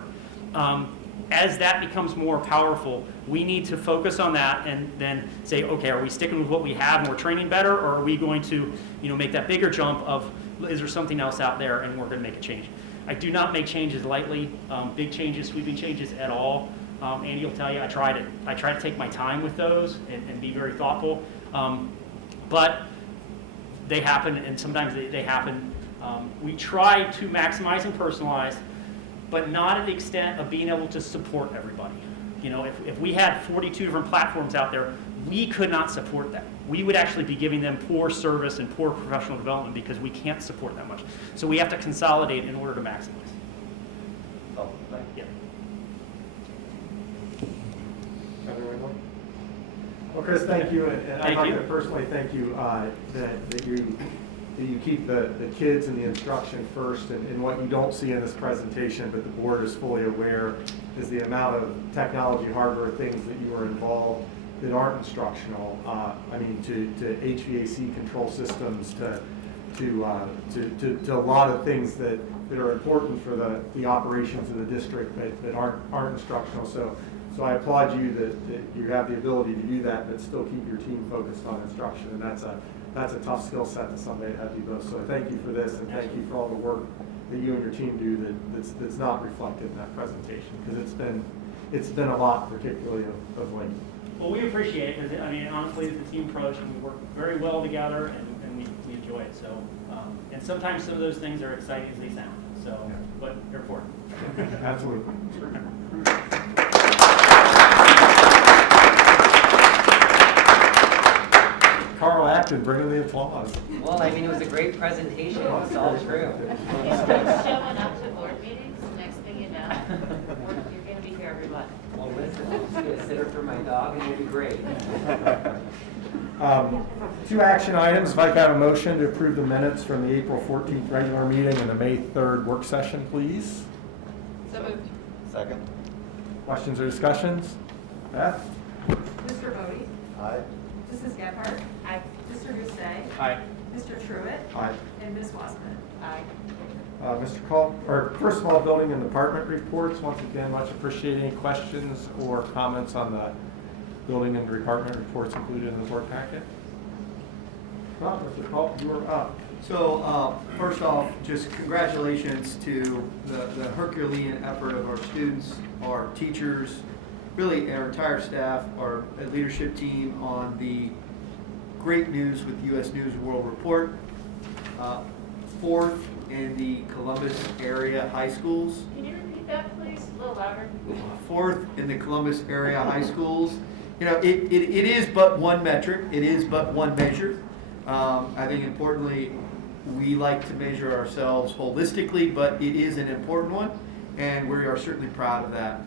As that becomes more powerful, we need to focus on that and then say, okay, are we sticking with what we have and we're training better, or are we going to make that bigger jump of, is there something else out there and we're going to make a change? I do not make changes lightly, big changes, sweeping changes at all. Andy will tell you, I try to take my time with those and be very thoughtful. But they happen, and sometimes they happen. We try to maximize and personalize, but not at the extent of being able to support everybody. If we had 42 different platforms out there, we could not support them. We would actually be giving them poor service and poor professional development because we can't support that much. So we have to consolidate in order to maximize. Oh, thank you. Yeah. Well, Chris, thank you, and I'd Thank like you. to personally thank you that you keep the kids and the instruction first, and what you don't see in this presentation, but the board is fully aware, is the amount of technology, hardware, things that you are involved that aren't instructional. I mean, to HVAC control systems, to a lot of things that are important for the operations of the district that aren't instructional. So I applaud you that you have the ability to do that, but still keep your team focused on instruction, and that's a tough skill set that someday have to do both. So thank you for this, and thank you for all the work that you and your team do that's not reflected in that presentation, because it's been a lot, particularly of late. Well, we appreciate it, because, I mean, honestly, it's a team approach, and we work very well together, and we enjoy it. So, and sometimes some of those things are exciting as they sound. So, Yeah. but they're important. Absolutely. Carl Acton, bringing the applause. Well, I mean, it was a great presentation. It's all true. He's showing up to board meetings, next thing you know, you're gonna be here every month. Well, listen, I'm just going to sit her for my dog, and it'll be great. 2 action items. If I could have a motion to approve the minutes from the April 14th regular meeting and the May 3rd work session, please. So moved. Second. Questions or discussions? Beth? Mr. Bodie? Aye. Mrs. Gephardt? Aye. Mr. Gusday? Aye. Mr. Truitt? Aye. And Ms. Wasserman? Aye. Mr. Call, or first of all, building and department reports. Once again, much appreciate any questions or comments on the building and department reports included in the board packet. Well, Mr. Call, you are up. So, first off, just congratulations to the Herculean effort of our students, our teachers, really our entire staff, our leadership team on the great news with U.S. News and World Report. 4th in the Columbus area high schools. Can you repeat that, please, a little louder? 4th in the Columbus area high schools. You know, it is but one metric. It is but one measure. I think importantly, we like to measure ourselves holistically, but it is an important one, and we are certainly proud of that.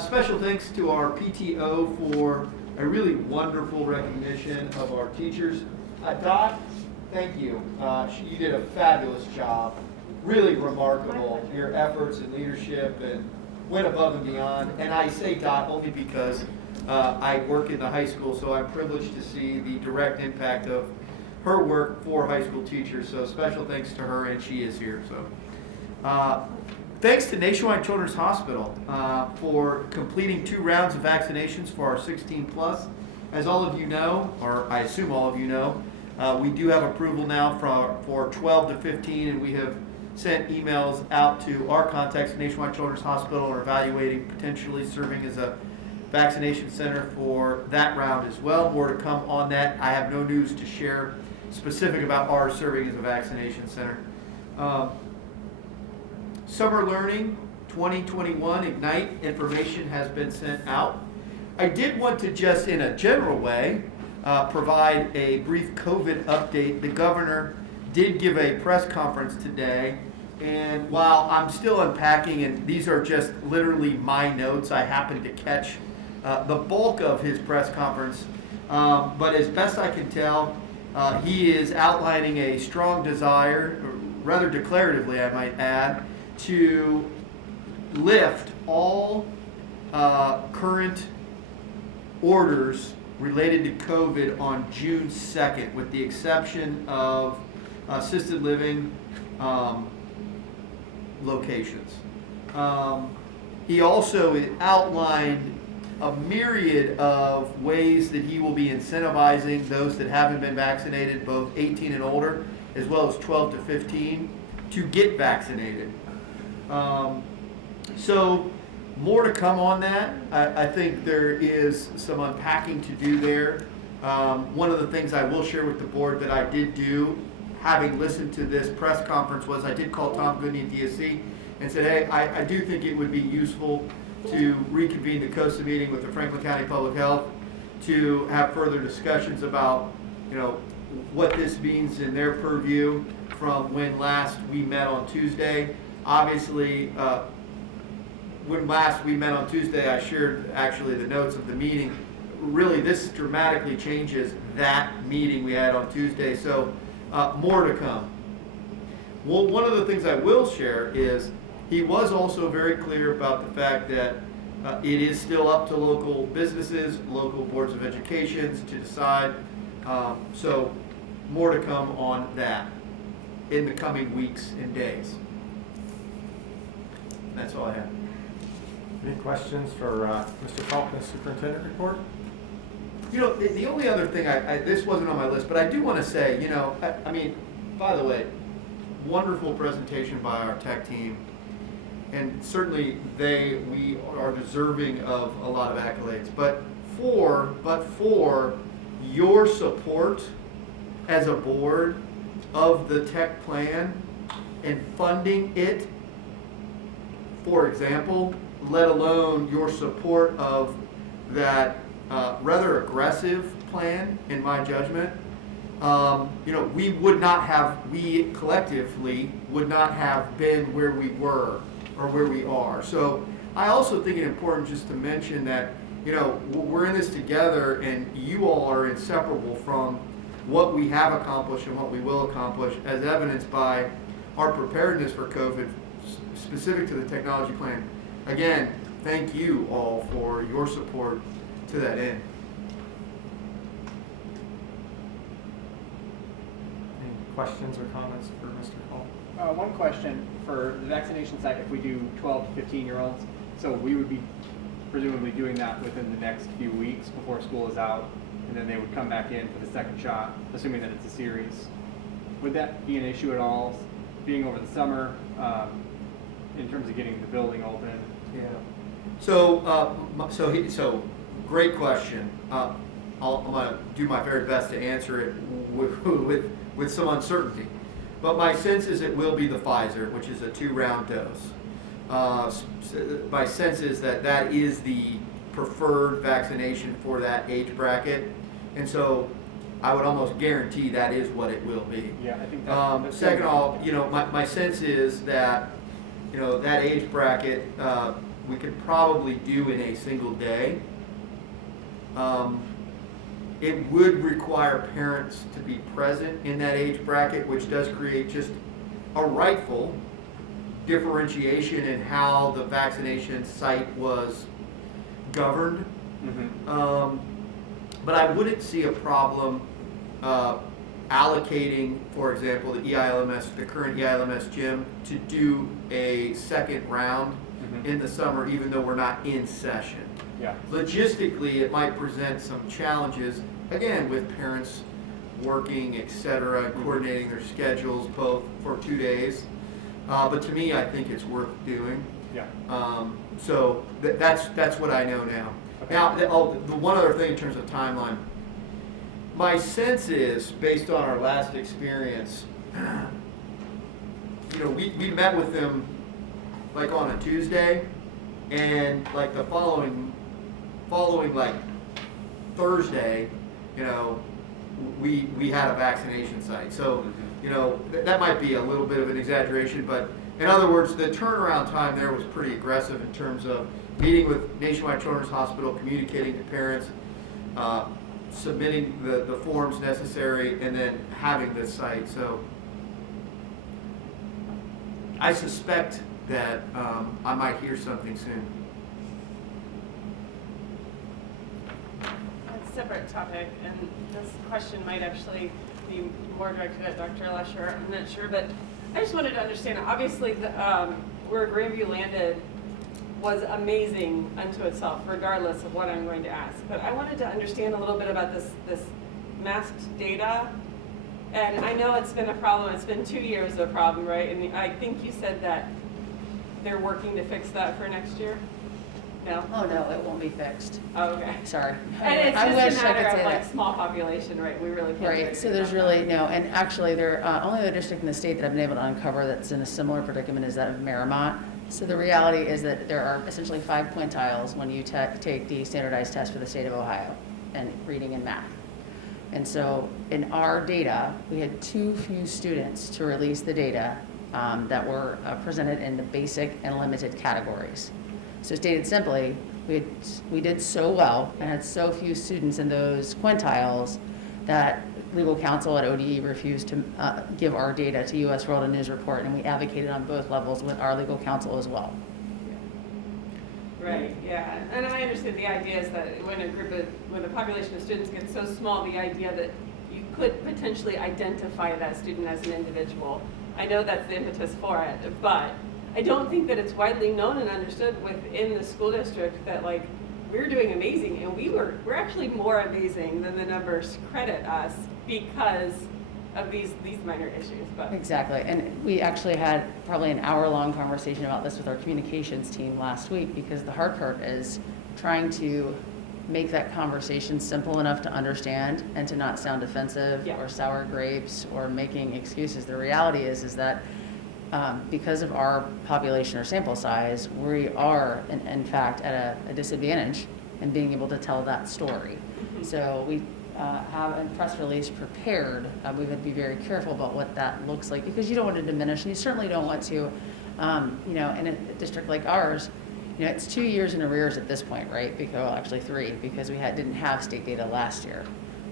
Special thanks to our PTO for a really wonderful recognition of our teachers. Dot, thank you. You did a fabulous job. Really remarkable, your efforts and leadership, and went above and beyond. And I say Dot only because I work in the high school, so I'm privileged to see the direct impact of her work for high school teachers. So special thanks to her, and she is here. So thanks to Nationwide Children's Hospital for completing 2 rounds of vaccinations for our 16 plus. As all of you know, or I assume all of you know, we do have approval now for 12 to 15, and we have sent emails out to our contacts at Nationwide Children's Hospital, are evaluating potentially serving as a vaccination center for that round as well. More to come on that. I have no news to share specific about our serving as a vaccination center. Summer Learning 2021 Ignite information has been sent out. I did want to just in a general way provide a brief COVID update. The governor did give a press conference today, and while I'm still unpacking, and these are just literally my notes, I happened to catch the bulk of his press conference, but as best I can tell, he is outlining a strong desire, or rather declaratively I might add, to lift all current orders related to COVID on June 2nd, with the exception of assisted living locations. He also outlined a myriad of ways that he will be incentivizing those that haven't been vaccinated, both 18 and older, as well as 12 to 15, to get vaccinated. So more to come on that. I think there is some unpacking to do there. One of the things I will share with the board that I did do, having listened to this press conference, was I did call Tom Goodney at DSC and said, hey, I do think it would be useful to reconvene the COSA meeting with the Franklin County Public Health to have further discussions about, you know, what this means in their purview from when last we met on Tuesday. Obviously, when last we met on Tuesday, I shared actually the notes of the meeting. Really, this dramatically changes that meeting we had on Tuesday, so more to come. Well, one of the things I will share is he was also very clear about the fact that it is still up to local businesses, local boards of education to decide. So more to come on that in the coming weeks and days. That's all I have. Any questions for Mr. Falk, the superintendent report? You know, the only other thing, this wasn't on my list, but I do want to say, you know, I mean, by the way, wonderful presentation by our tech team. And certainly we are deserving of a lot of accolades. But for your support as a board of the tech plan and funding it, for example, let alone your support of that rather aggressive plan, in my judgment, you know, we collectively would not have been where we were or where we are. So I also think it's important just to mention that, you know, we're in this together, and you all are inseparable from what we have accomplished and what we will accomplish, as evidenced by our preparedness for COVID, specific to the technology plan. Again, thank you all for your support to that end. Any questions or comments for Mr. Falk? One question for the vaccination site, if we do 12 to 15-year-olds, so we would be presumably doing that within the next few weeks before school is out, and then they would come back in for the second shot, assuming that it's a series. Would that be an issue at all, being over the summer, in terms of getting the building open? Yeah. So great question. I'm going to do my very best to answer it with some uncertainty. But my sense is it will be the Pfizer, which is a 2-round dose. My sense is that is the preferred vaccination for that age bracket. And so I would almost guarantee that is what it will be. Yeah, I think that's second of all, you know, my sense is that, you know, that age bracket we could probably do in a single day. It would require parents to be present in that age bracket, which does create just a rightful differentiation in how the vaccination site was governed. Mm-hmm. But I wouldn't see a problem allocating, for example, the current EILMS gym to do a second round in the summer, even though we're not in session. Yeah. Logistically, it might present some challenges, again, with parents working, et cetera, coordinating their schedules both for 2 days. But to me, I think it's worth doing. Yeah. So that's what I know now. Okay. Now, the one other thing in terms of timeline, my sense is, based on our last experience, you know, we met with them like on a Tuesday, and like the following like Thursday, you know, we had a vaccination site. So, you know, that might be a little bit of an exaggeration, but in other words, the turnaround time there was pretty aggressive in terms of meeting with Nationwide Children's Hospital, communicating to parents, submitting the forms necessary, and then having this site. So I suspect that I might hear something soon. A separate topic, and this question might actually be more directed at Dr. Lesher, I'm not sure, but I just wanted to understand, obviously, where Grandview landed was amazing unto itself, regardless of what I'm going to ask. But I wanted to understand a little bit about this masked data. And I know it's been a problem. It's been 2 years of a problem, right? And I think you said that they're working to fix that for next year? No? Oh, no, it won't be fixed. Oh, okay. Sorry. And it's I just wish a I matter could say of like that. small population, right? We really can't. Right, so there's really no, and actually they're, only the district in the state that I've been able to uncover that's in a similar predicament is that of Marymount. So the reality is that there are essentially 5 quintiles when you take the standardized test for the state of Ohio, and reading and math. And so in our data, we had too few students to release the data that were presented in the basic and limited categories. So stated simply, we did so well and had so few students in those quintiles that legal counsel at ODE refused to give our data to US World and News Report, and we advocated on both levels with our legal counsel as well. Right, yeah, and I understand the idea is that when a population of students gets so small, the idea that you could potentially identify that student as an individual. I know that's the impetus for it, but I don't think that it's widely known and understood within the school district that like we're doing amazing, and we're actually more amazing than the numbers credit us because of these minor issues. But Exactly, and we actually had probably an hour-long conversation about this with our communications team last week, because the hard part is trying to make that conversation simple enough to understand and to not sound offensive or sour grapes or making excuses. The reality is that because of our population or sample size, we are in fact at a disadvantage in being able to tell that story. So we have a press release prepared. We would be very careful about what that looks like, because you don't want to diminish, and you certainly don't want to, you know, in a district like ours, you know, it's 2 years in arrears at this point, right? Because, well, actually 3, because we didn't have state data last year.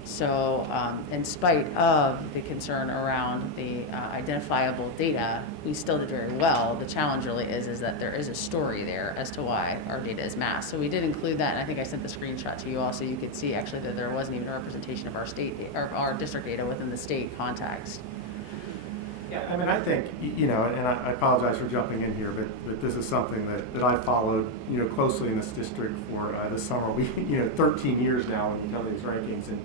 So in spite of the concern around the identifiable data, we still did very well. The challenge really is that there is a story there as to why our data is masked. So we did include that, and I think I sent the screenshot to you all, so you could see actually that there wasn't even a representation of our state or our district data within the state context. Yeah, I mean, I think, you know, and I apologize for jumping in here, but this is something that I've followed, you know, closely in this district for this summer. We, you know, 13 years now when you come to these rankings, and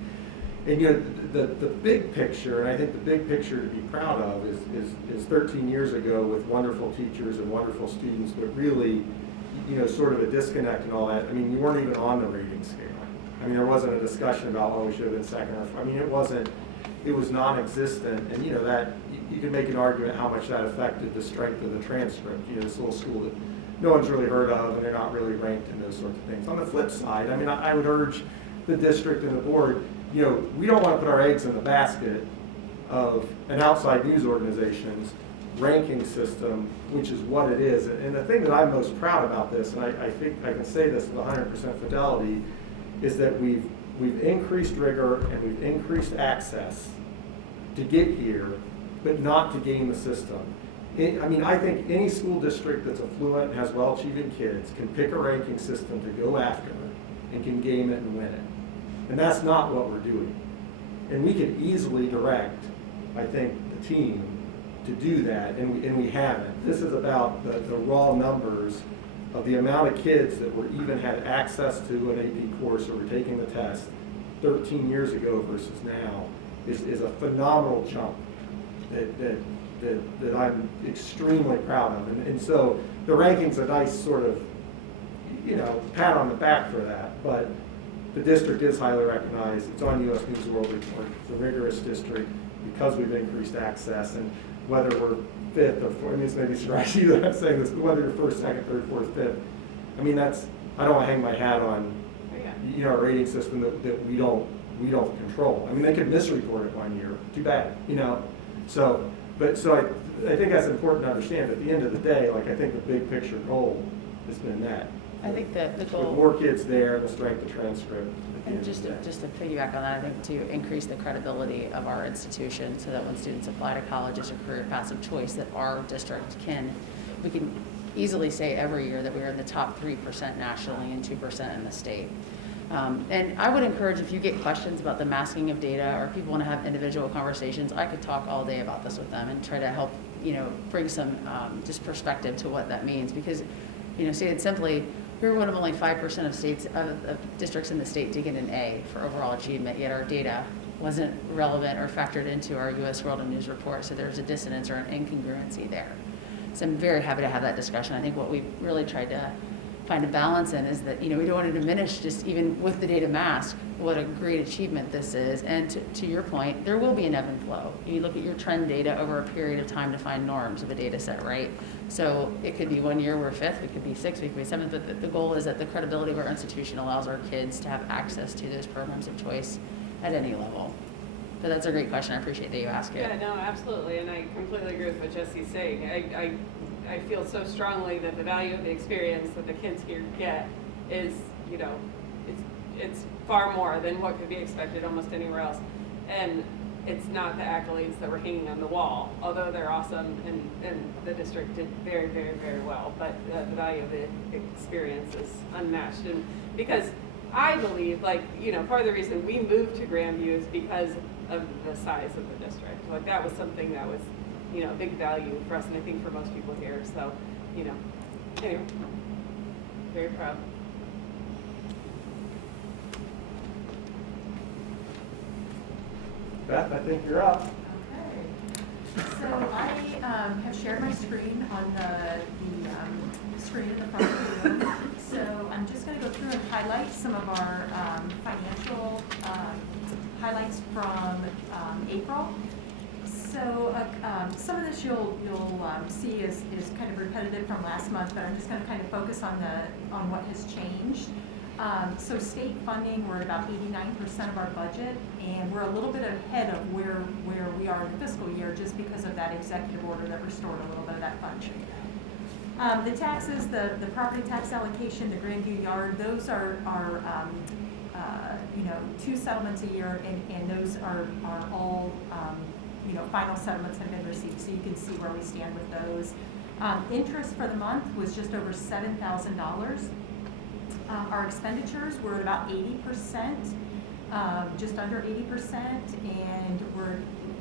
you know, the big picture, and I think the big picture to be proud of is 13 years ago with wonderful teachers and wonderful students, but really, you know, sort of a disconnect and all that. I mean, you weren't even on the rating scale. I mean, there wasn't a discussion about, oh, we should have been second or, I mean, it was non-existent, and you know, that, you can make an argument how much that affected the strength of the transcript. You know, this little school that no one's really heard of, and they're not really ranked in those sorts of things. On the flip side, I mean, I would urge the district and the board, you know, we don't want to put our eggs in the basket of an outside news organization's ranking system, which is what it is. And the thing that I'm most proud about this, and I think I can say this with 100% fidelity, is that we've increased rigor and we've increased access to get here, but not to game the system. I mean, I think any school district that's affluent and has well-achieving kids can pick a ranking system to go after and can game it and win it. And that's not what we're doing. And we could easily direct, I think, the team to do that, and we haven't. This is about the raw numbers of the amount of kids that were even had access to an AP course or were taking the test 13 years ago versus now is a phenomenal jump that I'm extremely proud of. And so the ranking's a nice sort of, you know, pat on the back for that, but the district is highly recognized. It's on US News and World Report. It's a rigorous district because we've increased access, and whether we're 5th or 4th, I mean, it's maybe strategy that I'm saying this, whether you're 1st, 2nd, 3rd, 4th, 5th, I mean, that's, I don't want to hang my hat on, you know, a rating system that we don't control. I mean, they could misreport it one year, too bad, you know? So I think that's important to understand. At the end of the day, like, I think the big picture goal has been met. I think that the goal, with more kids there, the strength of transcript. and just to piggyback on that, I think to increase the credibility of our institution, so that when students apply to college as a career path of choice, that our district we can easily say every year that we're in the top 3% nationally and 2% in the state. And I would encourage, if you get questions about the masking of data, or people want to have individual conversations, I could talk all day about this with them and try to help, you know, bring some just perspective to what that means. Because, you know, stated simply, we're one of only 5% of districts in the state to get an A for overall achievement, yet our data wasn't relevant or factored into our US World and News Report, so there's a dissonance or an incongruency there. So I'm very happy to have that discussion. I think what we've really tried to find a balance in is that, you know, we don't want to diminish, just even with the data mask, what a great achievement this is. And to your point, there will be an ebb and flow. You look at your trend data over a period of time to find norms of a data set, right? So it could be 1 year we're 5th, we could be 6th, we could be 7th, but the goal is that the credibility of our institution allows our kids to have access to those programs of choice at any level. But that's a great question. I appreciate that you asked it. Yeah, no, absolutely, and I completely agree with what Jesse's saying. I feel so strongly that the value of the experience that the kids here get is, you know, it's far more than what could be expected almost anywhere else. And it's not the accolades that were hanging on the wall, although they're awesome and the district did very, very, very well. But the value of the experience is unmatched. And because I believe, like, you know, part of the reason we moved to Grandview is because of the size of the district. Like, that was something that was, you know, a big value for us, and I think for most people here. So, you know, anyway, very proud. Beth, I think you're up. So I have shared my screen on the screen in the front of the room. So I'm just going to go through and highlight some of our financial highlights from April. So some of this you'll see is kind of repetitive from last month, but I'm just going to kind of focus on what has changed. So state funding, we're at about 89% of our budget, and we're a little bit ahead of where we are in the fiscal year just because of that executive order that restored a little bit of that funding. The taxes, the property tax allocation, the Grandview Yard, those are you know, 2 settlements a year, and those are all you know, final settlements have been received, so you can see where we stand with those. Interest for the month was just over $7,000. Our expenditures were at about 80%, just under 80%, and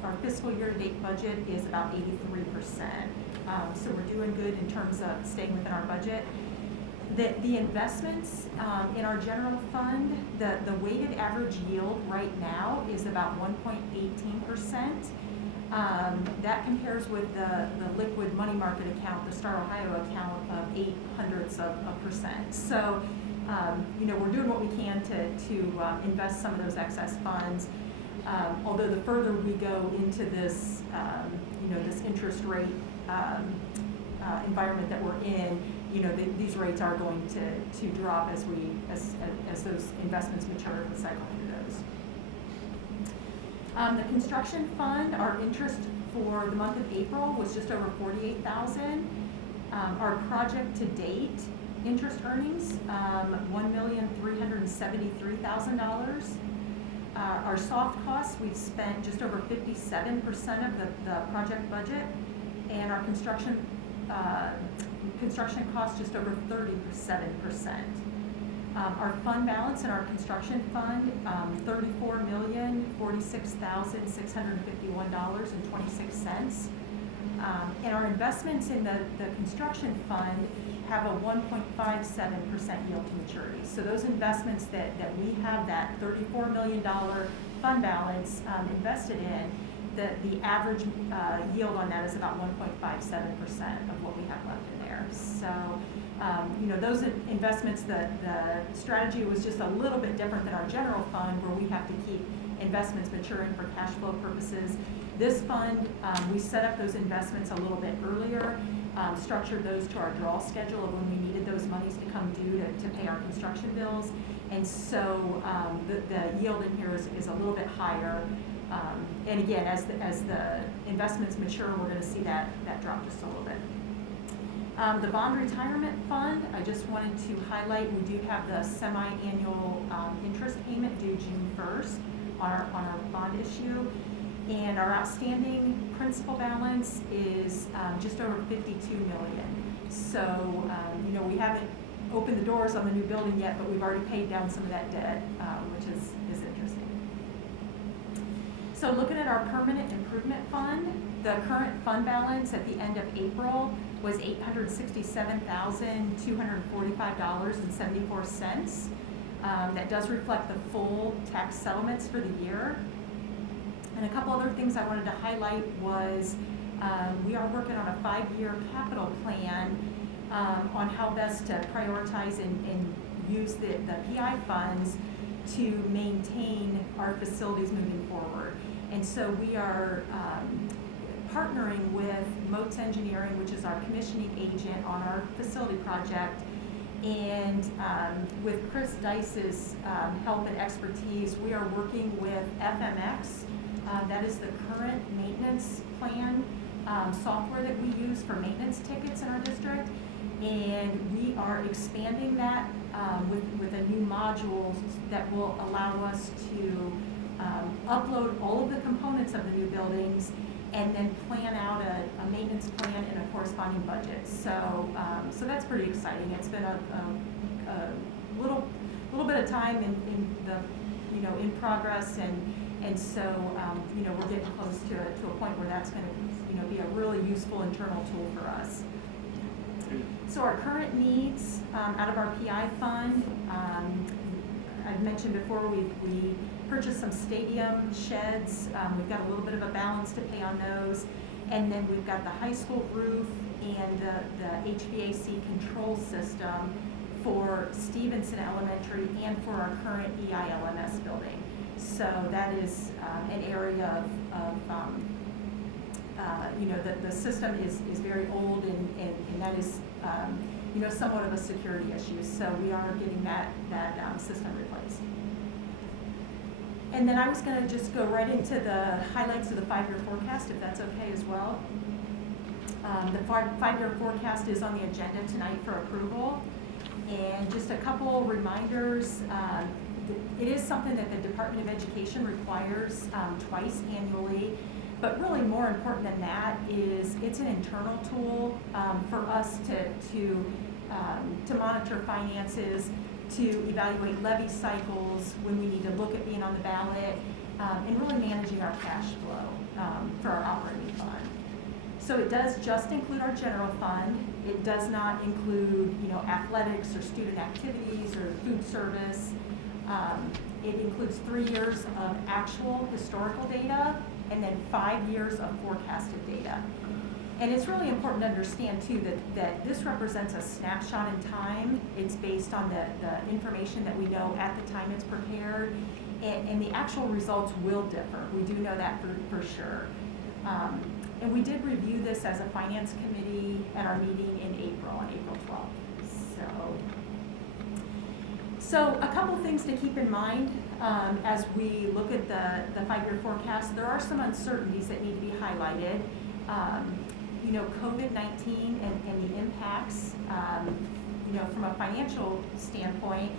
our fiscal year-to-date budget is about 83%. So we're doing good in terms of staying within our budget. The investments in our general fund, the weighted average yield right now is about 1.18%. That compares with the liquid money market account, the Star Ohio account, of 0.08%. So, you know, we're doing what we can to invest some of those excess funds. Although the further we go into this, you know, this interest rate environment that we're in, you know, these rates are going to drop as those investments mature and cycle through those. The construction fund, our interest for the month of April was just over $48,000. Our project to date interest earnings, $1,373,000. Our soft costs, we've spent just over 57% of the project budget, and our construction costs just over 37%. Our fund balance in our construction fund, $34,046,651.26. And our investments in the construction fund have a 1.57% yield to maturity. So those investments that we have, that $34 million fund balance invested in, the average yield on that is about 1.57% of what we have left in there. So, you know, those investments, the strategy was just a little bit different than our general fund, where we have to keep investments maturing for cash flow purposes. This fund, we set up those investments a little bit earlier, structured those to our draw schedule of when we needed those monies to come due to pay our construction bills. And so the yield in here is a little bit higher. And again, as the investments mature, we're going to see that drop just a little bit. The bond retirement fund, I just wanted to highlight, we do have the semi-annual interest payment due June 1st on our bond issue. And our outstanding principal balance is just over $52 million. So, you know, we haven't opened the doors on the new building yet, but we've already paid down some of that debt, which is interesting. So looking at our permanent improvement fund, the current fund balance at the end of April was $867,245.74. That does reflect the full tax settlements for the year. And a couple other things I wanted to highlight was we are working on a 5-year capital plan on how best to prioritize and use the PI funds to maintain our facilities moving forward. And so we are partnering with Motes Engineering, which is our commissioning agent on our facility project, and with Chris Dice's help and expertise, we are working with FMX. That is the current maintenance plan software that we use for maintenance tickets in our district. And we are expanding that with a new module that will allow us to upload all of the components of the new buildings and then plan out a maintenance plan and a corresponding budget. So that's pretty exciting. It's been a little bit of time in the in progress, and so we're getting close to a point where that's going to be a really useful internal tool for us. So our current needs out of our PI fund, I've mentioned before, we purchased some stadium sheds. We've got a little bit of a balance to pay on those. And then we've got the high school roof and the HVAC control system for Stevenson Elementary and for our current EILMS building. So that is an area of the system is very old, and that is somewhat of a security issue. So we are getting that system replaced. And then I was going to just go right into the highlights of the 5-year forecast, if that's okay as well. The 5-year forecast is on the agenda tonight for approval. And just a couple reminders. It is something that the Department of Education requires twice annually. But really more important than that is it's an internal tool for us to monitor finances, to evaluate levy cycles when we need to look at being on the ballot, and really managing our cash flow for our operating fund. So it does just include our general fund. It does not include, athletics or student activities or food service. It includes 3 years of actual historical data and then 5 years of forecasted data. And it's really important to understand too that this represents a snapshot in time. It's based on the information that we know at the time it's prepared, and the actual results will differ. We do know that for sure. And we did review this as a finance committee at our meeting in April, on April 12th. So a couple of things to keep in mind as we look at the 5-year forecast. There are some uncertainties that need to be highlighted. COVID-19 and the impacts, from a financial standpoint,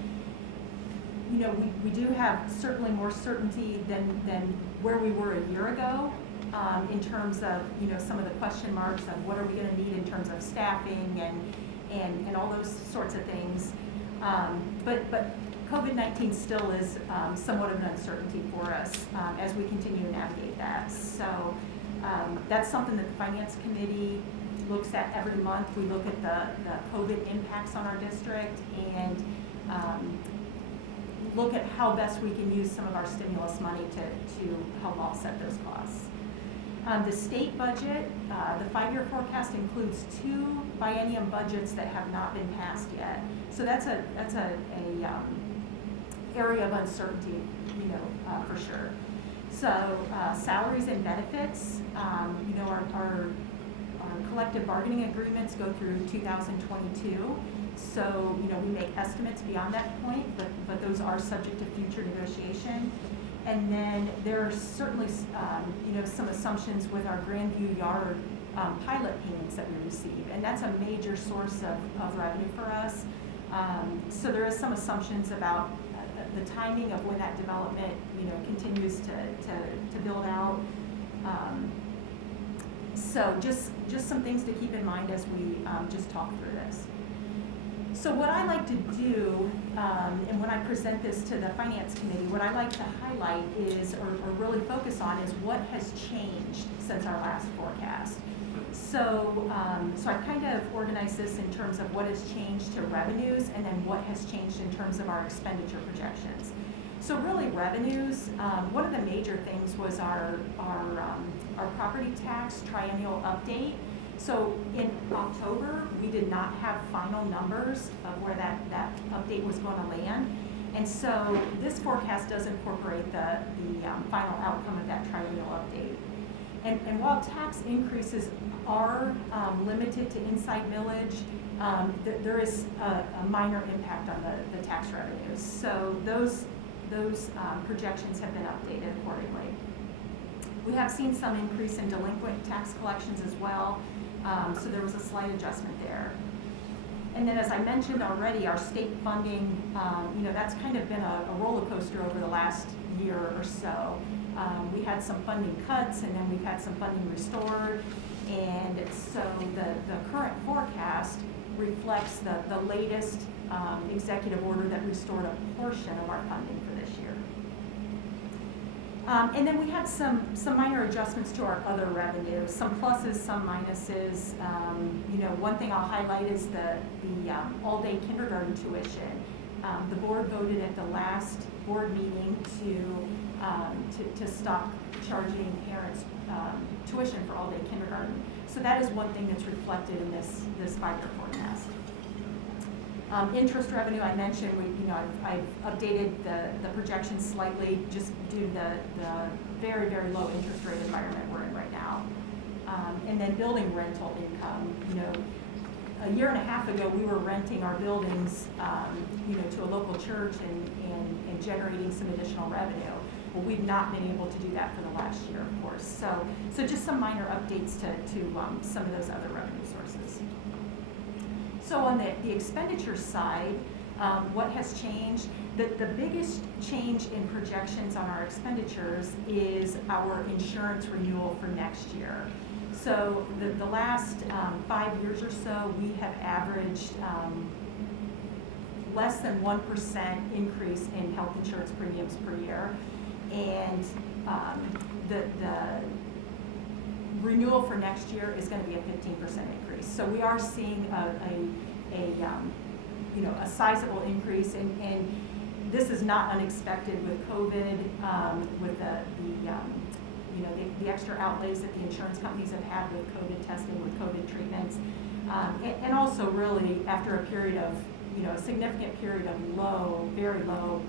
we do have certainly more certainty than where we were a year ago in terms of, some of the question marks of what are we going to need in terms of staffing and all those sorts of things. But COVID-19 still is somewhat of an uncertainty for us as we continue to navigate that. So that's something that the Finance Committee looks at every month. We look at the COVID impacts on our district and look at how best we can use some of our stimulus money to help offset those costs. The state budget, the 5-year forecast includes 2 biennium budgets that have not been passed yet. So that's a area of uncertainty, for sure. So salaries and benefits, our collective bargaining agreements go through 2022. So, we make estimates beyond that point, but those are subject to future negotiation. And then there are certainly, some assumptions with our Grandview Yard pilot payments that we receive, and that's a major source of revenue for us. So there is some assumptions about the timing of when that development, continues to build out. So just some things to keep in mind as we just talk through this. So what I like to do, and when I present this to the Finance Committee, what I like to highlight is, or really focus on, is what has changed since our last forecast. So I kind of organized this in terms of what has changed to revenues and then what has changed in terms of our expenditure projections. So really revenues, one of the major things was our property tax triennial update. So in October, we did not have final numbers of where that update was going to land. And so this forecast does incorporate the final outcome of that triennial update. And while tax increases are limited to inside millage, there is a minor impact on the tax revenues. So those projections have been updated accordingly. We have seen some increase in delinquent tax collections as well, so there was a slight adjustment there. And then, as I mentioned already, our state funding, that's kind of been a roller coaster over the last year or so. We had some funding cuts, and then we've had some funding restored, and so the current forecast reflects the latest executive order that restored a portion of our funding for this year. And then we had some minor adjustments to our other revenues, some pluses, some minuses. One thing I'll highlight is the all-day kindergarten tuition. The board voted at the last board meeting to stop charging parents tuition for all-day kindergarten. So that is one thing that's reflected in this 5-year forecast. Interest revenue, I mentioned, I've updated the projections slightly just due to the very, very low interest rate environment we're in right now. And then building rental income, a year and a half ago, we were renting our buildings, to a local church and generating some additional revenue. Well, we've not been able to do that for the last year, of course. So just some minor updates to some of those other revenue sources. So on the expenditure side, what has changed? The biggest change in projections on our expenditures is our insurance renewal for next year. So the last 5 years or so, we have averaged less than 1% increase in health insurance premiums per year. And the renewal for next year is going to be a 15% increase. So we are seeing a sizable increase, and this is not unexpected with COVID, with the extra outlays that the insurance companies have had with COVID testing, with COVID treatments, and also really after a period of a significant period of very low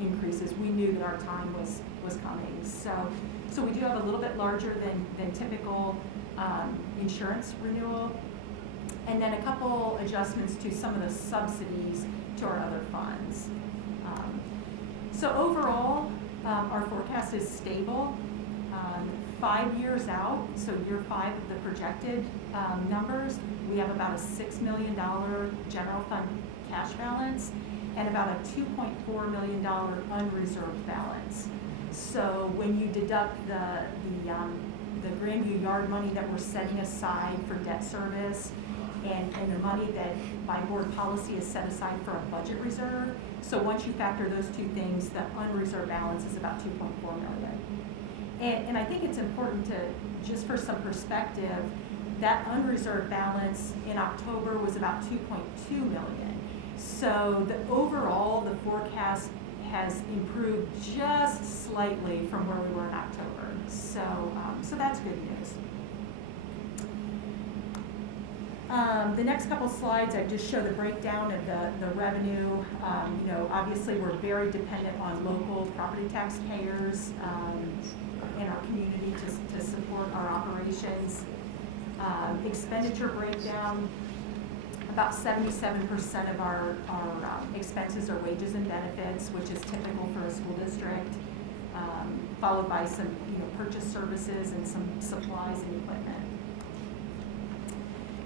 increases, we knew that our time was coming. So we do have a little bit larger than typical insurance renewal, and then a couple adjustments to some of the subsidies to our other funds. So overall, our forecast is stable. 5 years out, so year 5 of the projected numbers, we have about a $6 million general fund cash balance and about a $2.4 million unreserved balance. So when you deduct the Grandview yard money that we're setting aside for debt service and the money that by board policy is set aside for a budget reserve, so once you factor those two things, the unreserved balance is about $2.4 million. And I think it's important to, just for some perspective, that unreserved balance in October was about $2.2 million. So overall, the forecast has improved just slightly from where we were in October. So that's good news. The next couple slides, I just show the breakdown of the revenue. Obviously, we're very dependent on local property tax payers in our community to support our operations. Expenditure breakdown, about 77% of our expenses are wages and benefits, which is typical for a school district, followed by some purchase services and some supplies and equipment.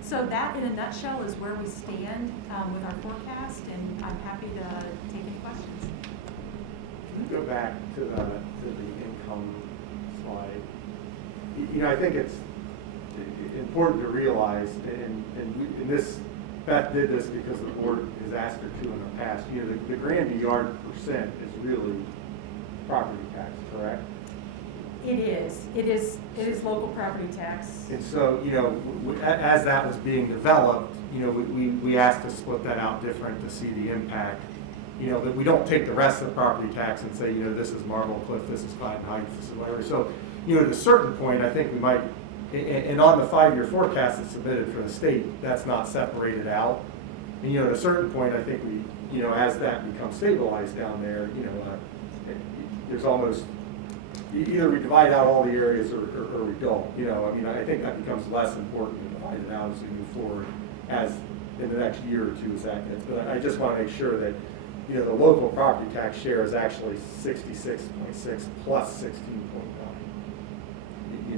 So that, in a nutshell, is where we stand with our forecast, and I'm happy to take any questions. Can you go back to the income slide? I think it's important to realize, and this, Beth did this because the board has asked her to in the past, the Grandview yard percent is really property tax, correct? It is local property tax. And so, as that was being developed, we asked to split that out different to see the impact. That we don't take the rest of the property tax and say, this is Marble Cliff, this is Clayton Heights, this is whatever. So, at a certain point, I think we might, and on the 5-year forecast that's submitted for the state, that's not separated out. And, at a certain point, I think we, as that becomes stabilized down there, there's almost, either we divide out all the areas or we don't. I think that becomes less important to divide it out as we move forward as in the next year or two as that gets. But I just want to make sure that, the local property tax share is actually 66.6 plus 16.9.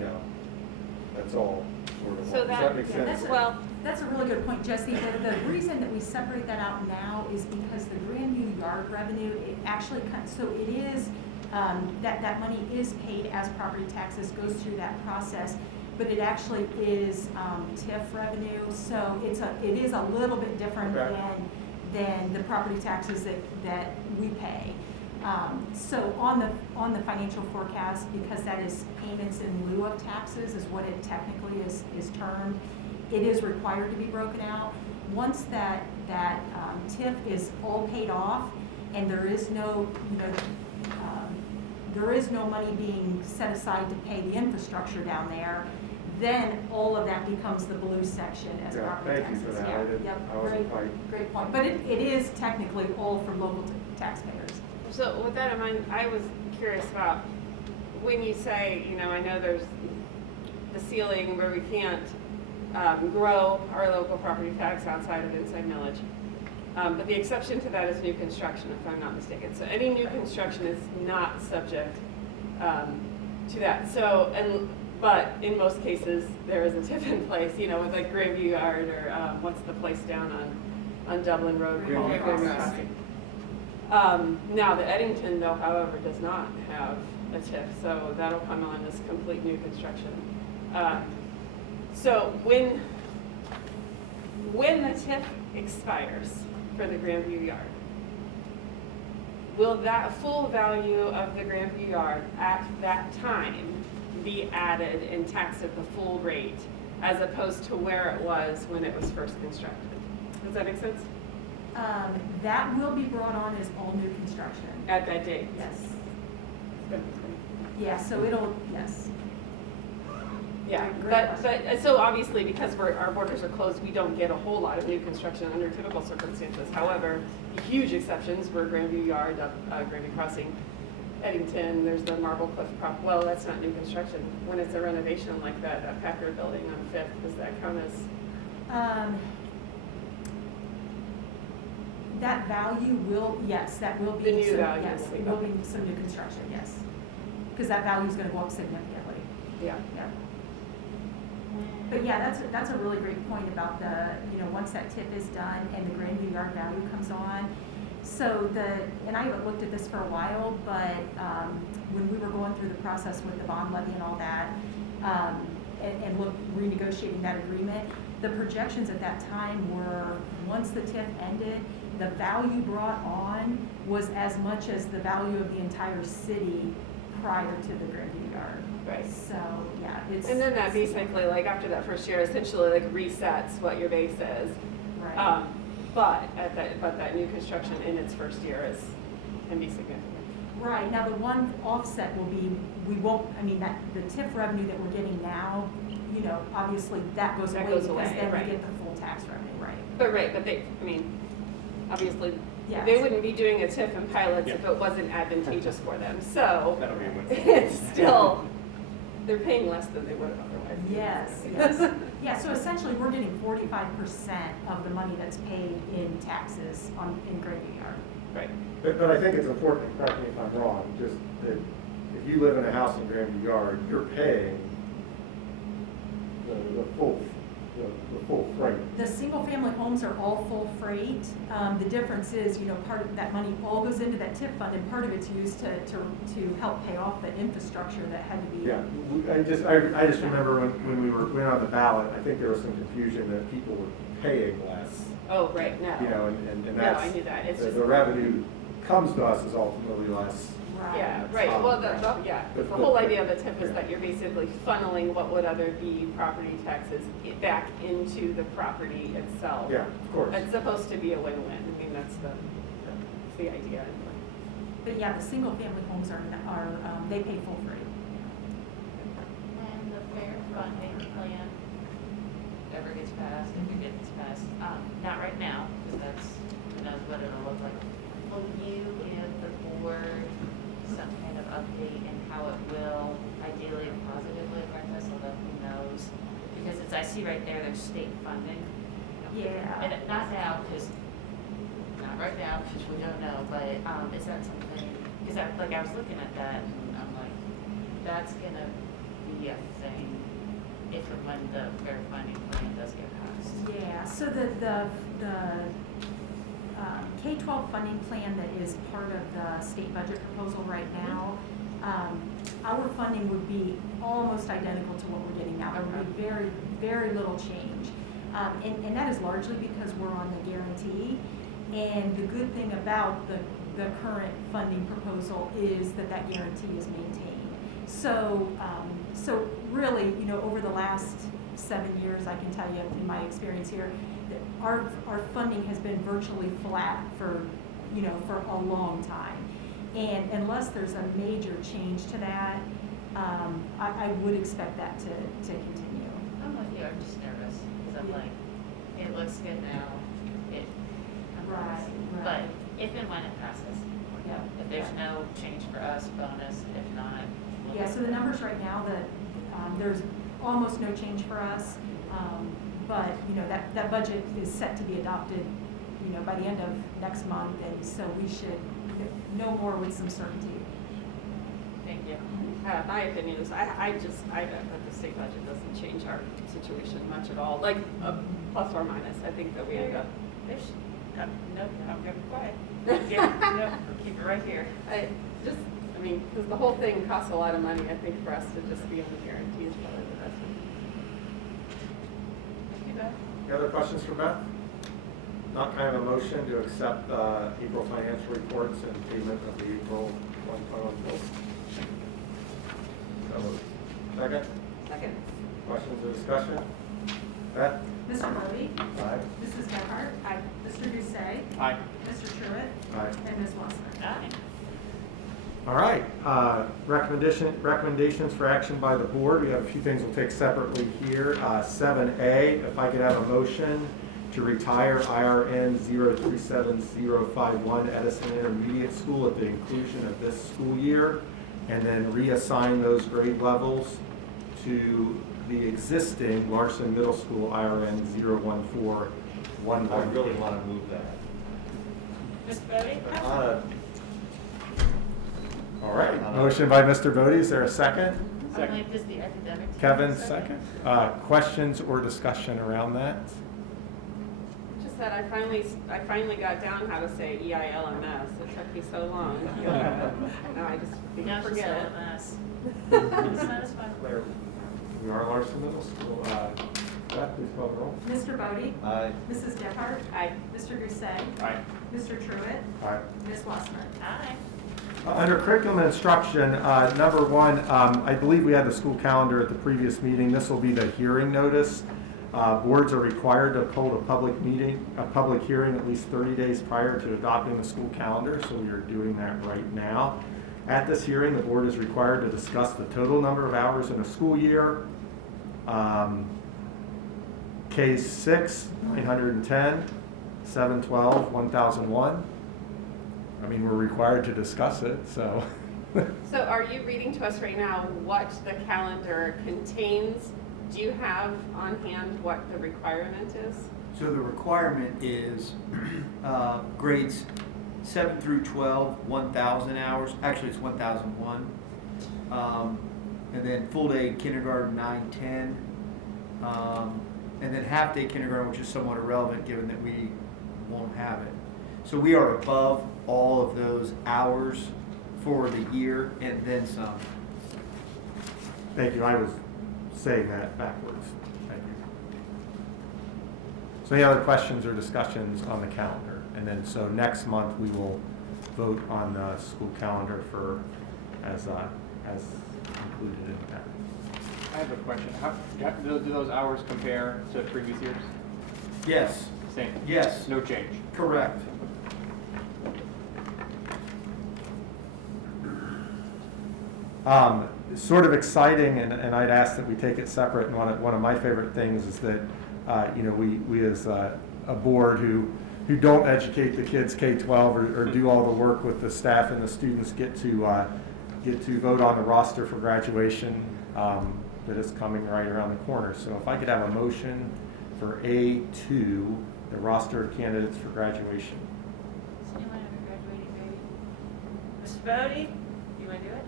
know, that's all sort of, So does that make sense? That's a really good point, Jesse. The reason that we separate that out now is because the Grandview yard revenue, it actually so it is, that money is paid as property taxes, goes through that process, but it actually is TIF revenue, so it is a little bit different than the property taxes that we pay. So on the financial forecast, because that is payments in lieu of taxes is what it technically is termed, it is required to be broken out. Once that TIF is all paid off and there is no, there is no money being set aside to pay the infrastructure down there, then all of that becomes the blue section as property taxes. Thank you for that. I wasn't quite. Great point. But it is technically all for local taxpayers. So with that in mind, I was curious about when you say, I know there's the ceiling where we can't grow our local property tax outside of inside millage. But the exception to that is new construction, if I'm not mistaken. So any new construction is not subject to that. So, but in most cases, there is a TIF in place, with like Grandview Yard or what's the place down on Dublin Road? Now, the Eddington, though, however, does not have a TIF, so that'll come on as complete new construction. So when the TIF expires for the Grandview Yard, will that full value of the Grandview Yard at that time be added and taxed at the full rate as opposed to where it was when it was first constructed? Does that make sense? That will be brought on as all new construction. At that date? Yes. Yeah, so it'll, yes. Yeah, but so obviously because our borders are closed, we don't get a whole lot of new construction under typical circumstances. However, huge exceptions were Grandview Yard, Grandview Crossing, Eddington, there's the Marble Cliff well, that's not new construction. When it's a renovation like that Packard building on 5th, does that count as? That value will, yes, that will be. The new value. Yes, it will be some new construction, yes. Because that value is going to go up significantly. Yeah. Yeah. But yeah, that's a really great point about the, once that TIF is done and the Grandview Yard value comes on. So and I haven't looked at this for a while, but when we were going through the process with the bond levy and all that, and renegotiating that agreement, the projections at that time were, once the TIF ended, the value brought on was as much as the value of the entire city prior to the Grandview Yard. Right. So, yeah, it's. And then that basically, like after that first year, essentially like resets what your base is. Right. But that new construction in its first year can be significant. Right. Now, the one offset will be, that the TIF revenue that we're getting now, obviously that goes away because then we get the full tax revenue, right? But obviously, yes. They wouldn't be doing a TIF and pilots if it wasn't advantageous for them. So That'll be a win. it's still, they're paying less than they would have otherwise. Yes. Yeah, so essentially we're getting 45% of the money that's paid in taxes in Grandview Yard. Right. But I think it's important, correct me if I'm wrong, just that if you live in a house in Grandview Yard, you're paying the full freight. The single-family homes are all full freight. The difference is, part of that money all goes into that TIF fund, and part of it's used to help pay off the infrastructure that had to be. Yeah, I just remember when we went on the ballot, I think there was some confusion that people were paying less. Oh, right, no. And No, that's. I knew that. It's just the revenue comes to us is ultimately less. Right. Yeah, right. Well, the whole idea of the TIF is that you're basically funneling what would other be property taxes back into the property itself. Yeah, of course. It's supposed to be a win-win. I mean, that's the idea. But yeah, the single-family homes are they pay full freight. When the fair funding plan ever gets passed, if it gets passed, not right now, because that's, who knows what it'll look like. Will you give the board some kind of update in how it will ideally and positively affect us, although who knows? Because I see right there's state funding. Yeah. And not right now, because we don't know, but is that something, because I was looking at that and I'm like, that's gonna be be a thing if and when the fair funding plan does get passed? Yeah, so the K-12 funding plan that is part of the state budget proposal right now, our funding would be almost identical to what we're getting now. There would be very, very little change. And that is largely because we're on the guarantee. And the good thing about the current funding proposal is that guarantee is maintained. So, so really, you know, over the last 7 years, I can tell you in my experience here, that our funding has been virtually flat for, you know, for a long time. And unless there's a major change to that, I would expect that to continue. I'm with you, I'm just nervous, because I'm like, it looks good now, I'm nervous. But if and when it passes, if there's no change for us, bonus, if not. Yeah, so the numbers right now, that there's almost no change for us, but, you know, that budget is set to be adopted, you know, by the end of next month, and so we should know more with some certainty. Thank you. My opinion is, I bet the state budget doesn't change our situation much at all, like plus or minus. I think that we end up. No, I'm going to be quiet. No, keep it right here. Because the whole thing costs a lot of money, I think for us to just be on the guarantee is probably the best one. Thank you, Beth. Any other questions for Beth? Not kind of a motion to accept April financial reports and payment of the April 1.1 bills. So moved. Second? Second. Questions or discussion? Beth? Mr. Bodie? Aye. Mrs. Gephardt? Aye. Mr. Doucet? Aye. Mr. Truitt? Aye. And Ms. Wassner? Aye. All right, recommendations for action by the board. We have a few things we'll take separately here. 7A, if I could have a motion to retire IRN 037051 Edison Intermediate School at the conclusion of this school year, and then reassign those grade levels to the existing Larson Middle School IRN 01411. I really want to move that. Ms. Bodie? All right, motion by Mr. Bodie, is there a second? I'm like, does the academics? Kevin, second. Questions or discussion around that? Just that I finally got down how to say EILMS. It took me so long. No, I just forget it. It's not as fun. We are Larson Middle School. Beth, please call the roll. Mr. Bodie? Aye. Mrs. Gephardt? Aye. Mr. Doucet? Aye. Mr. Truitt? Aye. Ms. Wassner? Aye. Under curriculum and instruction, number one, I believe we had the school calendar at the previous meeting. This will be the hearing notice. Boards are required to hold a public hearing at least 30 days prior to adopting the school calendar, so we are doing that right now. At this hearing, the board is required to discuss the total number of hours in a school year. Case 6, 910, 712, 1001. I mean, we're required to discuss it, so. So are you reading to us right now what the calendar contains? Do you have on hand what the requirement is? So the requirement is grades 7 through 12, 1,000 hours. Actually, it's 1,001. And then full day kindergarten, 9, 10. And then half day kindergarten, which is somewhat irrelevant given that we won't have it. So we are above all of those hours for the year and then some. Thank you, I was saying that backwards. Thank you. So any other questions or discussions on the calendar? And then, so next month, we will vote on the school calendar for, as included in that. I have a question. Do those hours compare to previous years? Yes. Same? Yes. No change? Correct. Sort of exciting, and I'd ask that we take it separate. And one of my favorite things is that we as a board who don't educate the kids K-12 or do all the work with the staff and the students get to vote on the roster for graduation that is coming right around the corner. So if I could have a motion for A2, the roster of candidates for graduation. Does anyone have a graduating baby? Mr. Bodie, you want to do it?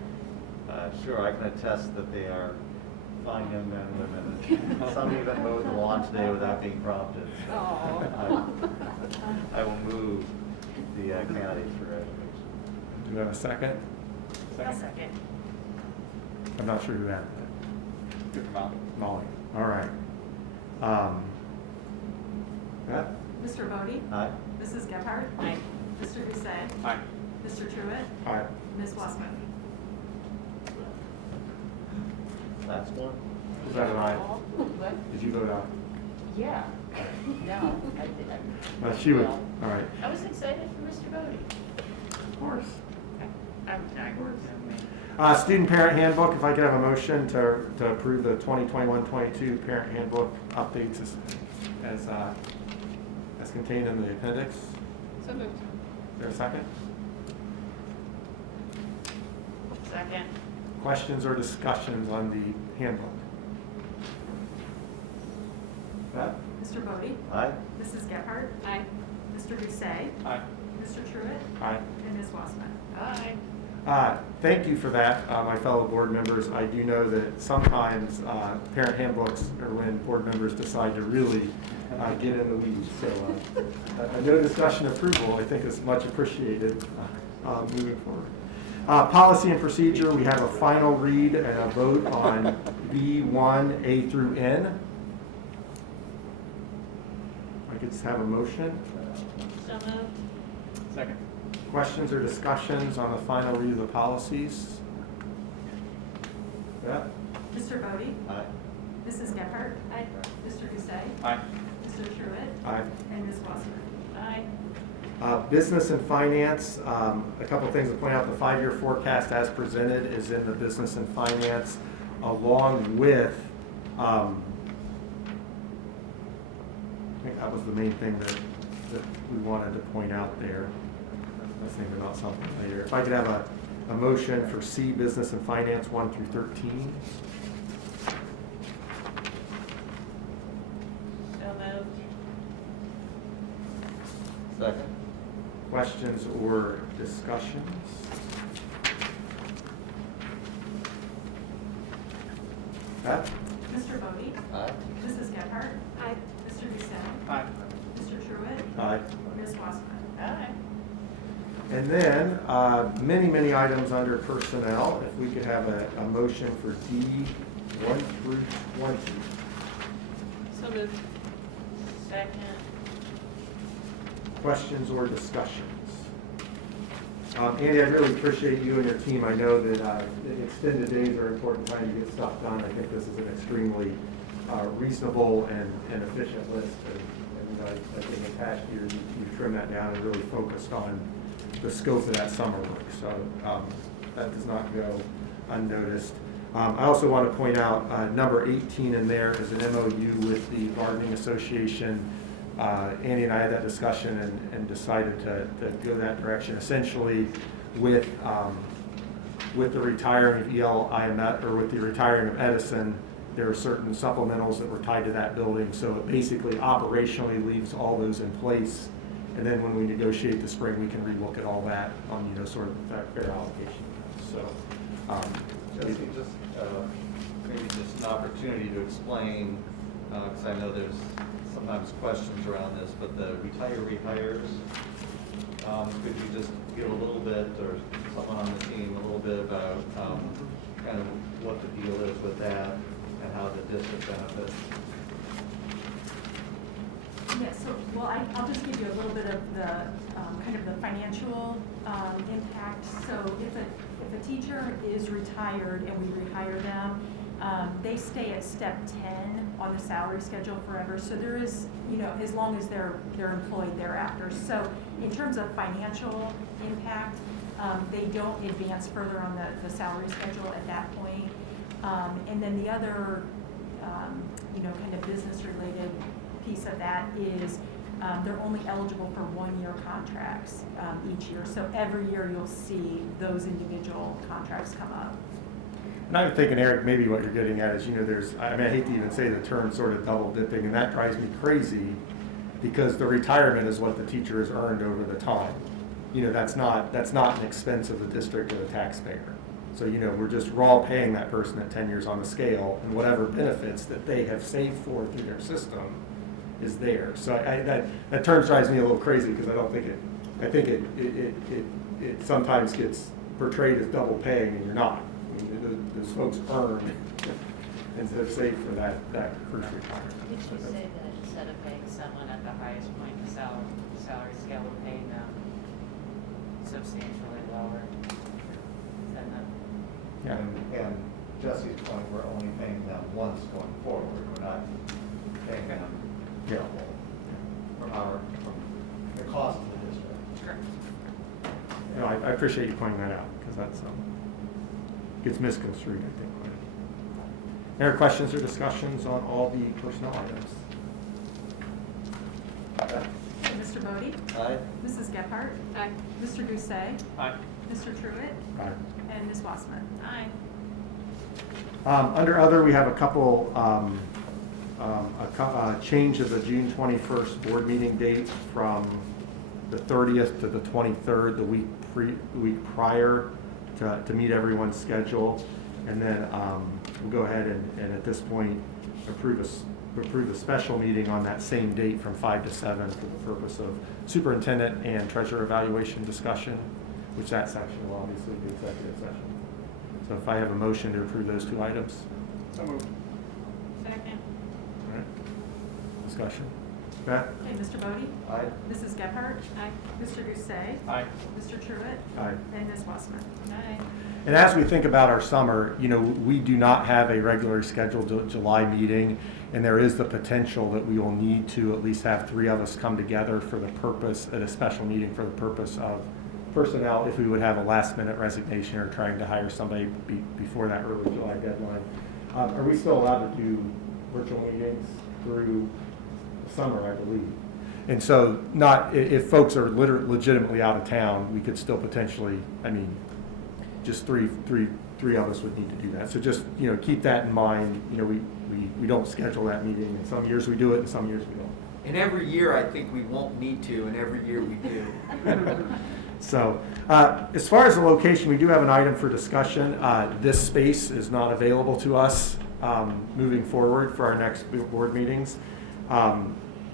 Sure, I can attest that they are fine young men and women. And some even mowed the lawn today without being prompted. I will move the candidates for graduation. Do we have a second? I'll second. I'm not sure who that is. Molly. All right. Beth? Mr. Bodie? Aye. Mrs. Gephardt? Aye. Mr. Doucet? Aye. Mr. Truitt? Aye. Ms. Westman? Last one? Was that an aye? What? Did you vote aye? Yeah. No, I didn't. She would, Well, all right. I was excited for Mr. Bodie. Of course. I'm Student parent handbook, if I could have a motion to approve the 2021-22 parent handbook updates as contained in the appendix. So moved. Is there a second? Second. Questions or discussions on the handbook? Beth? Mr. Bodie? Aye. Mrs. Gephardt? Aye. Mr. Doucet? Aye. Mr. Truitt? Aye. And Ms. Westman? Aye. Thank you for that, my fellow board members. I do know that sometimes parent handbooks are when board members decide to really get in the weeds. So a no discussion approval, I think, is much appreciated moving forward. Policy and procedure, we have a final read and a vote on B1, A through N. I could just have a motion. So moved. Second. Questions or discussions on the final read of the policies? Beth? Mr. Bodie? Aye. Mrs. Gephardt? Aye. Mr. Doucet? Aye. Mr. Truitt? Aye. And Ms. Westman? Aye. Business and finance, a couple of things to point out. The 5-year forecast as presented is in the business and finance, along with, I think that was the main thing that we wanted to point out there. I was thinking about something later. If I could have a motion for C, business and finance 1 through 13. So moved. Second. Questions or discussions? Beth? Mr. Bodie? Aye. Mrs. Gephardt? Aye. Mr. Doucet? Aye. Mr. Truitt? Aye. Ms. Westman? Aye. And then, many items under personnel. If we could have a motion for D 1 through 20. So moved. Second. Questions or discussions? Andy, I really appreciate you and your team. I know that extended days are an important time to get stuff done. I think this is an extremely reasonable and efficient list. And I think in past years, you've trimmed that down and really focused on the scope of that summer work. So that does not go unnoticed. I also want to point out number 18 in there is an MOU with the Gardening Association. Andy and I had that discussion and decided to go that direction. Essentially, with the retiring of ELIMet, or with the retiring of Edison, there are certain supplementals that were tied to that building. So it basically operationally leaves all those in place. And then when we negotiate the spring, we can relook at all that on, sort of fair allocation. So, Maybe just an opportunity to explain, because I know there's sometimes questions around this, but the retiree hires, could you just give a little bit, or someone on the team, a little bit about kind of what the deal is with that and how the district benefits? Yeah, so, well, I'll just give you a little bit of the, kind of the financial impact. So if a teacher is retired and we rehire them, they stay at step 10 on the salary schedule forever. So there is, as long as they're employed thereafter. So in terms of financial impact, they don't advance further on the salary schedule at that point. And then the other, kind of business-related piece of that is they're only eligible for 1-year contracts each year. So every year you'll see those individual contracts come up. and I'm thinking, Eric, maybe what you're getting at is, I hate to even say the term sort of double dipping, and that drives me crazy because the retirement is what the teacher has earned over the time. That's not an expense of the district or the taxpayer. So, we're just raw paying that person at 10 years on the scale, and whatever benefits that they have saved for through their system is there. So that term drives me a little crazy because I think it sometimes gets portrayed as double paying, and you're not. I mean, those folks earn instead of save for that first retirement. Would you say that instead of paying someone at the highest point in the salary scale, we're paying them substantially lower than the? Yeah. And Jesse's point, we're only paying them once going forward. We're not paying them double from the cost of the district. Correct. I appreciate you pointing that out because that's gets misconstrued, I think. Any other questions or discussions on all the personnel items? Mr. Bodie? Aye. Mrs. Gephardt? Aye. Mr. Doucet? Aye. Mr. Truitt? Aye. And Ms. Wassman? Aye. Under other, we have a couple, change of the June 21st board meeting date from the 30th to the 23rd, the week prior, to meet everyone's schedule. And then we'll go ahead and at this point approve a special meeting on that same date from 5 to 7 for the purpose of superintendent and treasurer evaluation discussion, which that section will obviously be executive session. So if I have a motion to approve those two items. So moved. Second. All right. Discussion. Beth? Okay, Mr. Bodie? Aye. Mrs. Gephardt? Aye. Mr. Doucet? Aye. Mr. Truitt? Aye. And Ms. Wassman? Aye. And as we think about our summer, we do not have a regularly scheduled July meeting, and there is the potential that we will need to at least have 3 of us come together for the purpose, at a special meeting for the purpose of personnel, if we would have a last-minute resignation or trying to hire somebody before that early July deadline. Are we still allowed to do virtual meetings through the summer, I believe? And so if folks are legitimately out of town, we could still potentially, just three of us would need to do that. So just, keep that in mind. We don't schedule that meeting. And some years we do it and some years we don't. And every year I think we won't need to, and every year we do. So as far as the location, we do have an item for discussion. This space is not available to us moving forward for our next board meetings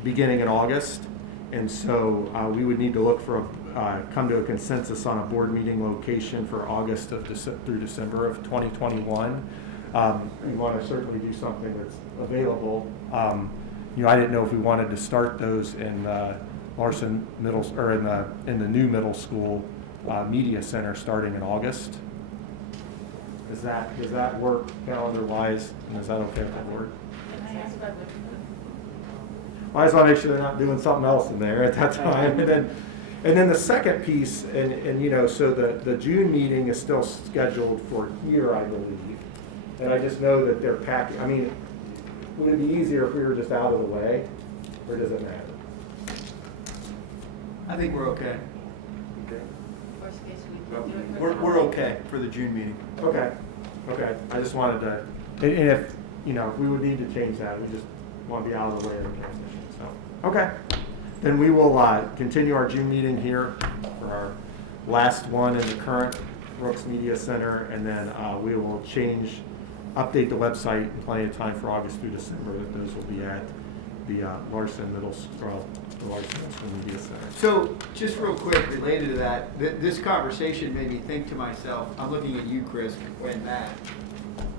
beginning in August. And so we would need to look for come to a consensus on a board meeting location for August through December of 2021. We want to certainly do something that's available. I didn't know if we wanted to start those in Larson Middle, or in the new middle school media center starting in August. Does that work calendar-wise, and is that okay with the board? Can I ask about which? Well, I just want to make sure they're not doing something else in there at that time. And then the second piece, so the June meeting is still scheduled for here, I believe. And I just know that they're packing. Would it be easier if we were just out of the way, or does it matter? I think we're okay. Worst case, we can do it for We're okay for the June meeting. Okay. I just wanted to, and if we would need to change that, we just want to be out of the way of the transition. So, okay. Then we will continue our June meeting here for our last one in the current Brooks Media Center, and then we will update the website in plenty of time for August through December. That those will be at the Larson Middle School, the Larson Media Center. So, just real quick, related to that, this conversation made me think to myself, I'm looking at you, Chris, and Matt.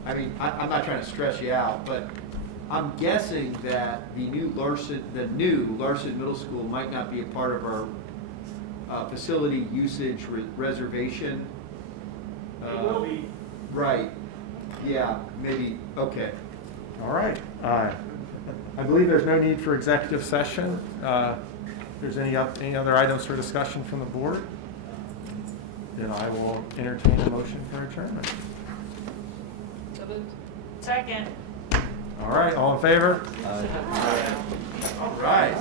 I'm not trying to stress you out, but I'm guessing that the new Larson Middle School might not be a part of our facility usage reservation. It will be. Right. Yeah, maybe, okay. All right. I believe there's no need for executive session. If there's any other items for discussion from the board, then I will entertain a motion for adjournment. So moved. Second. All right, all in favor? All right.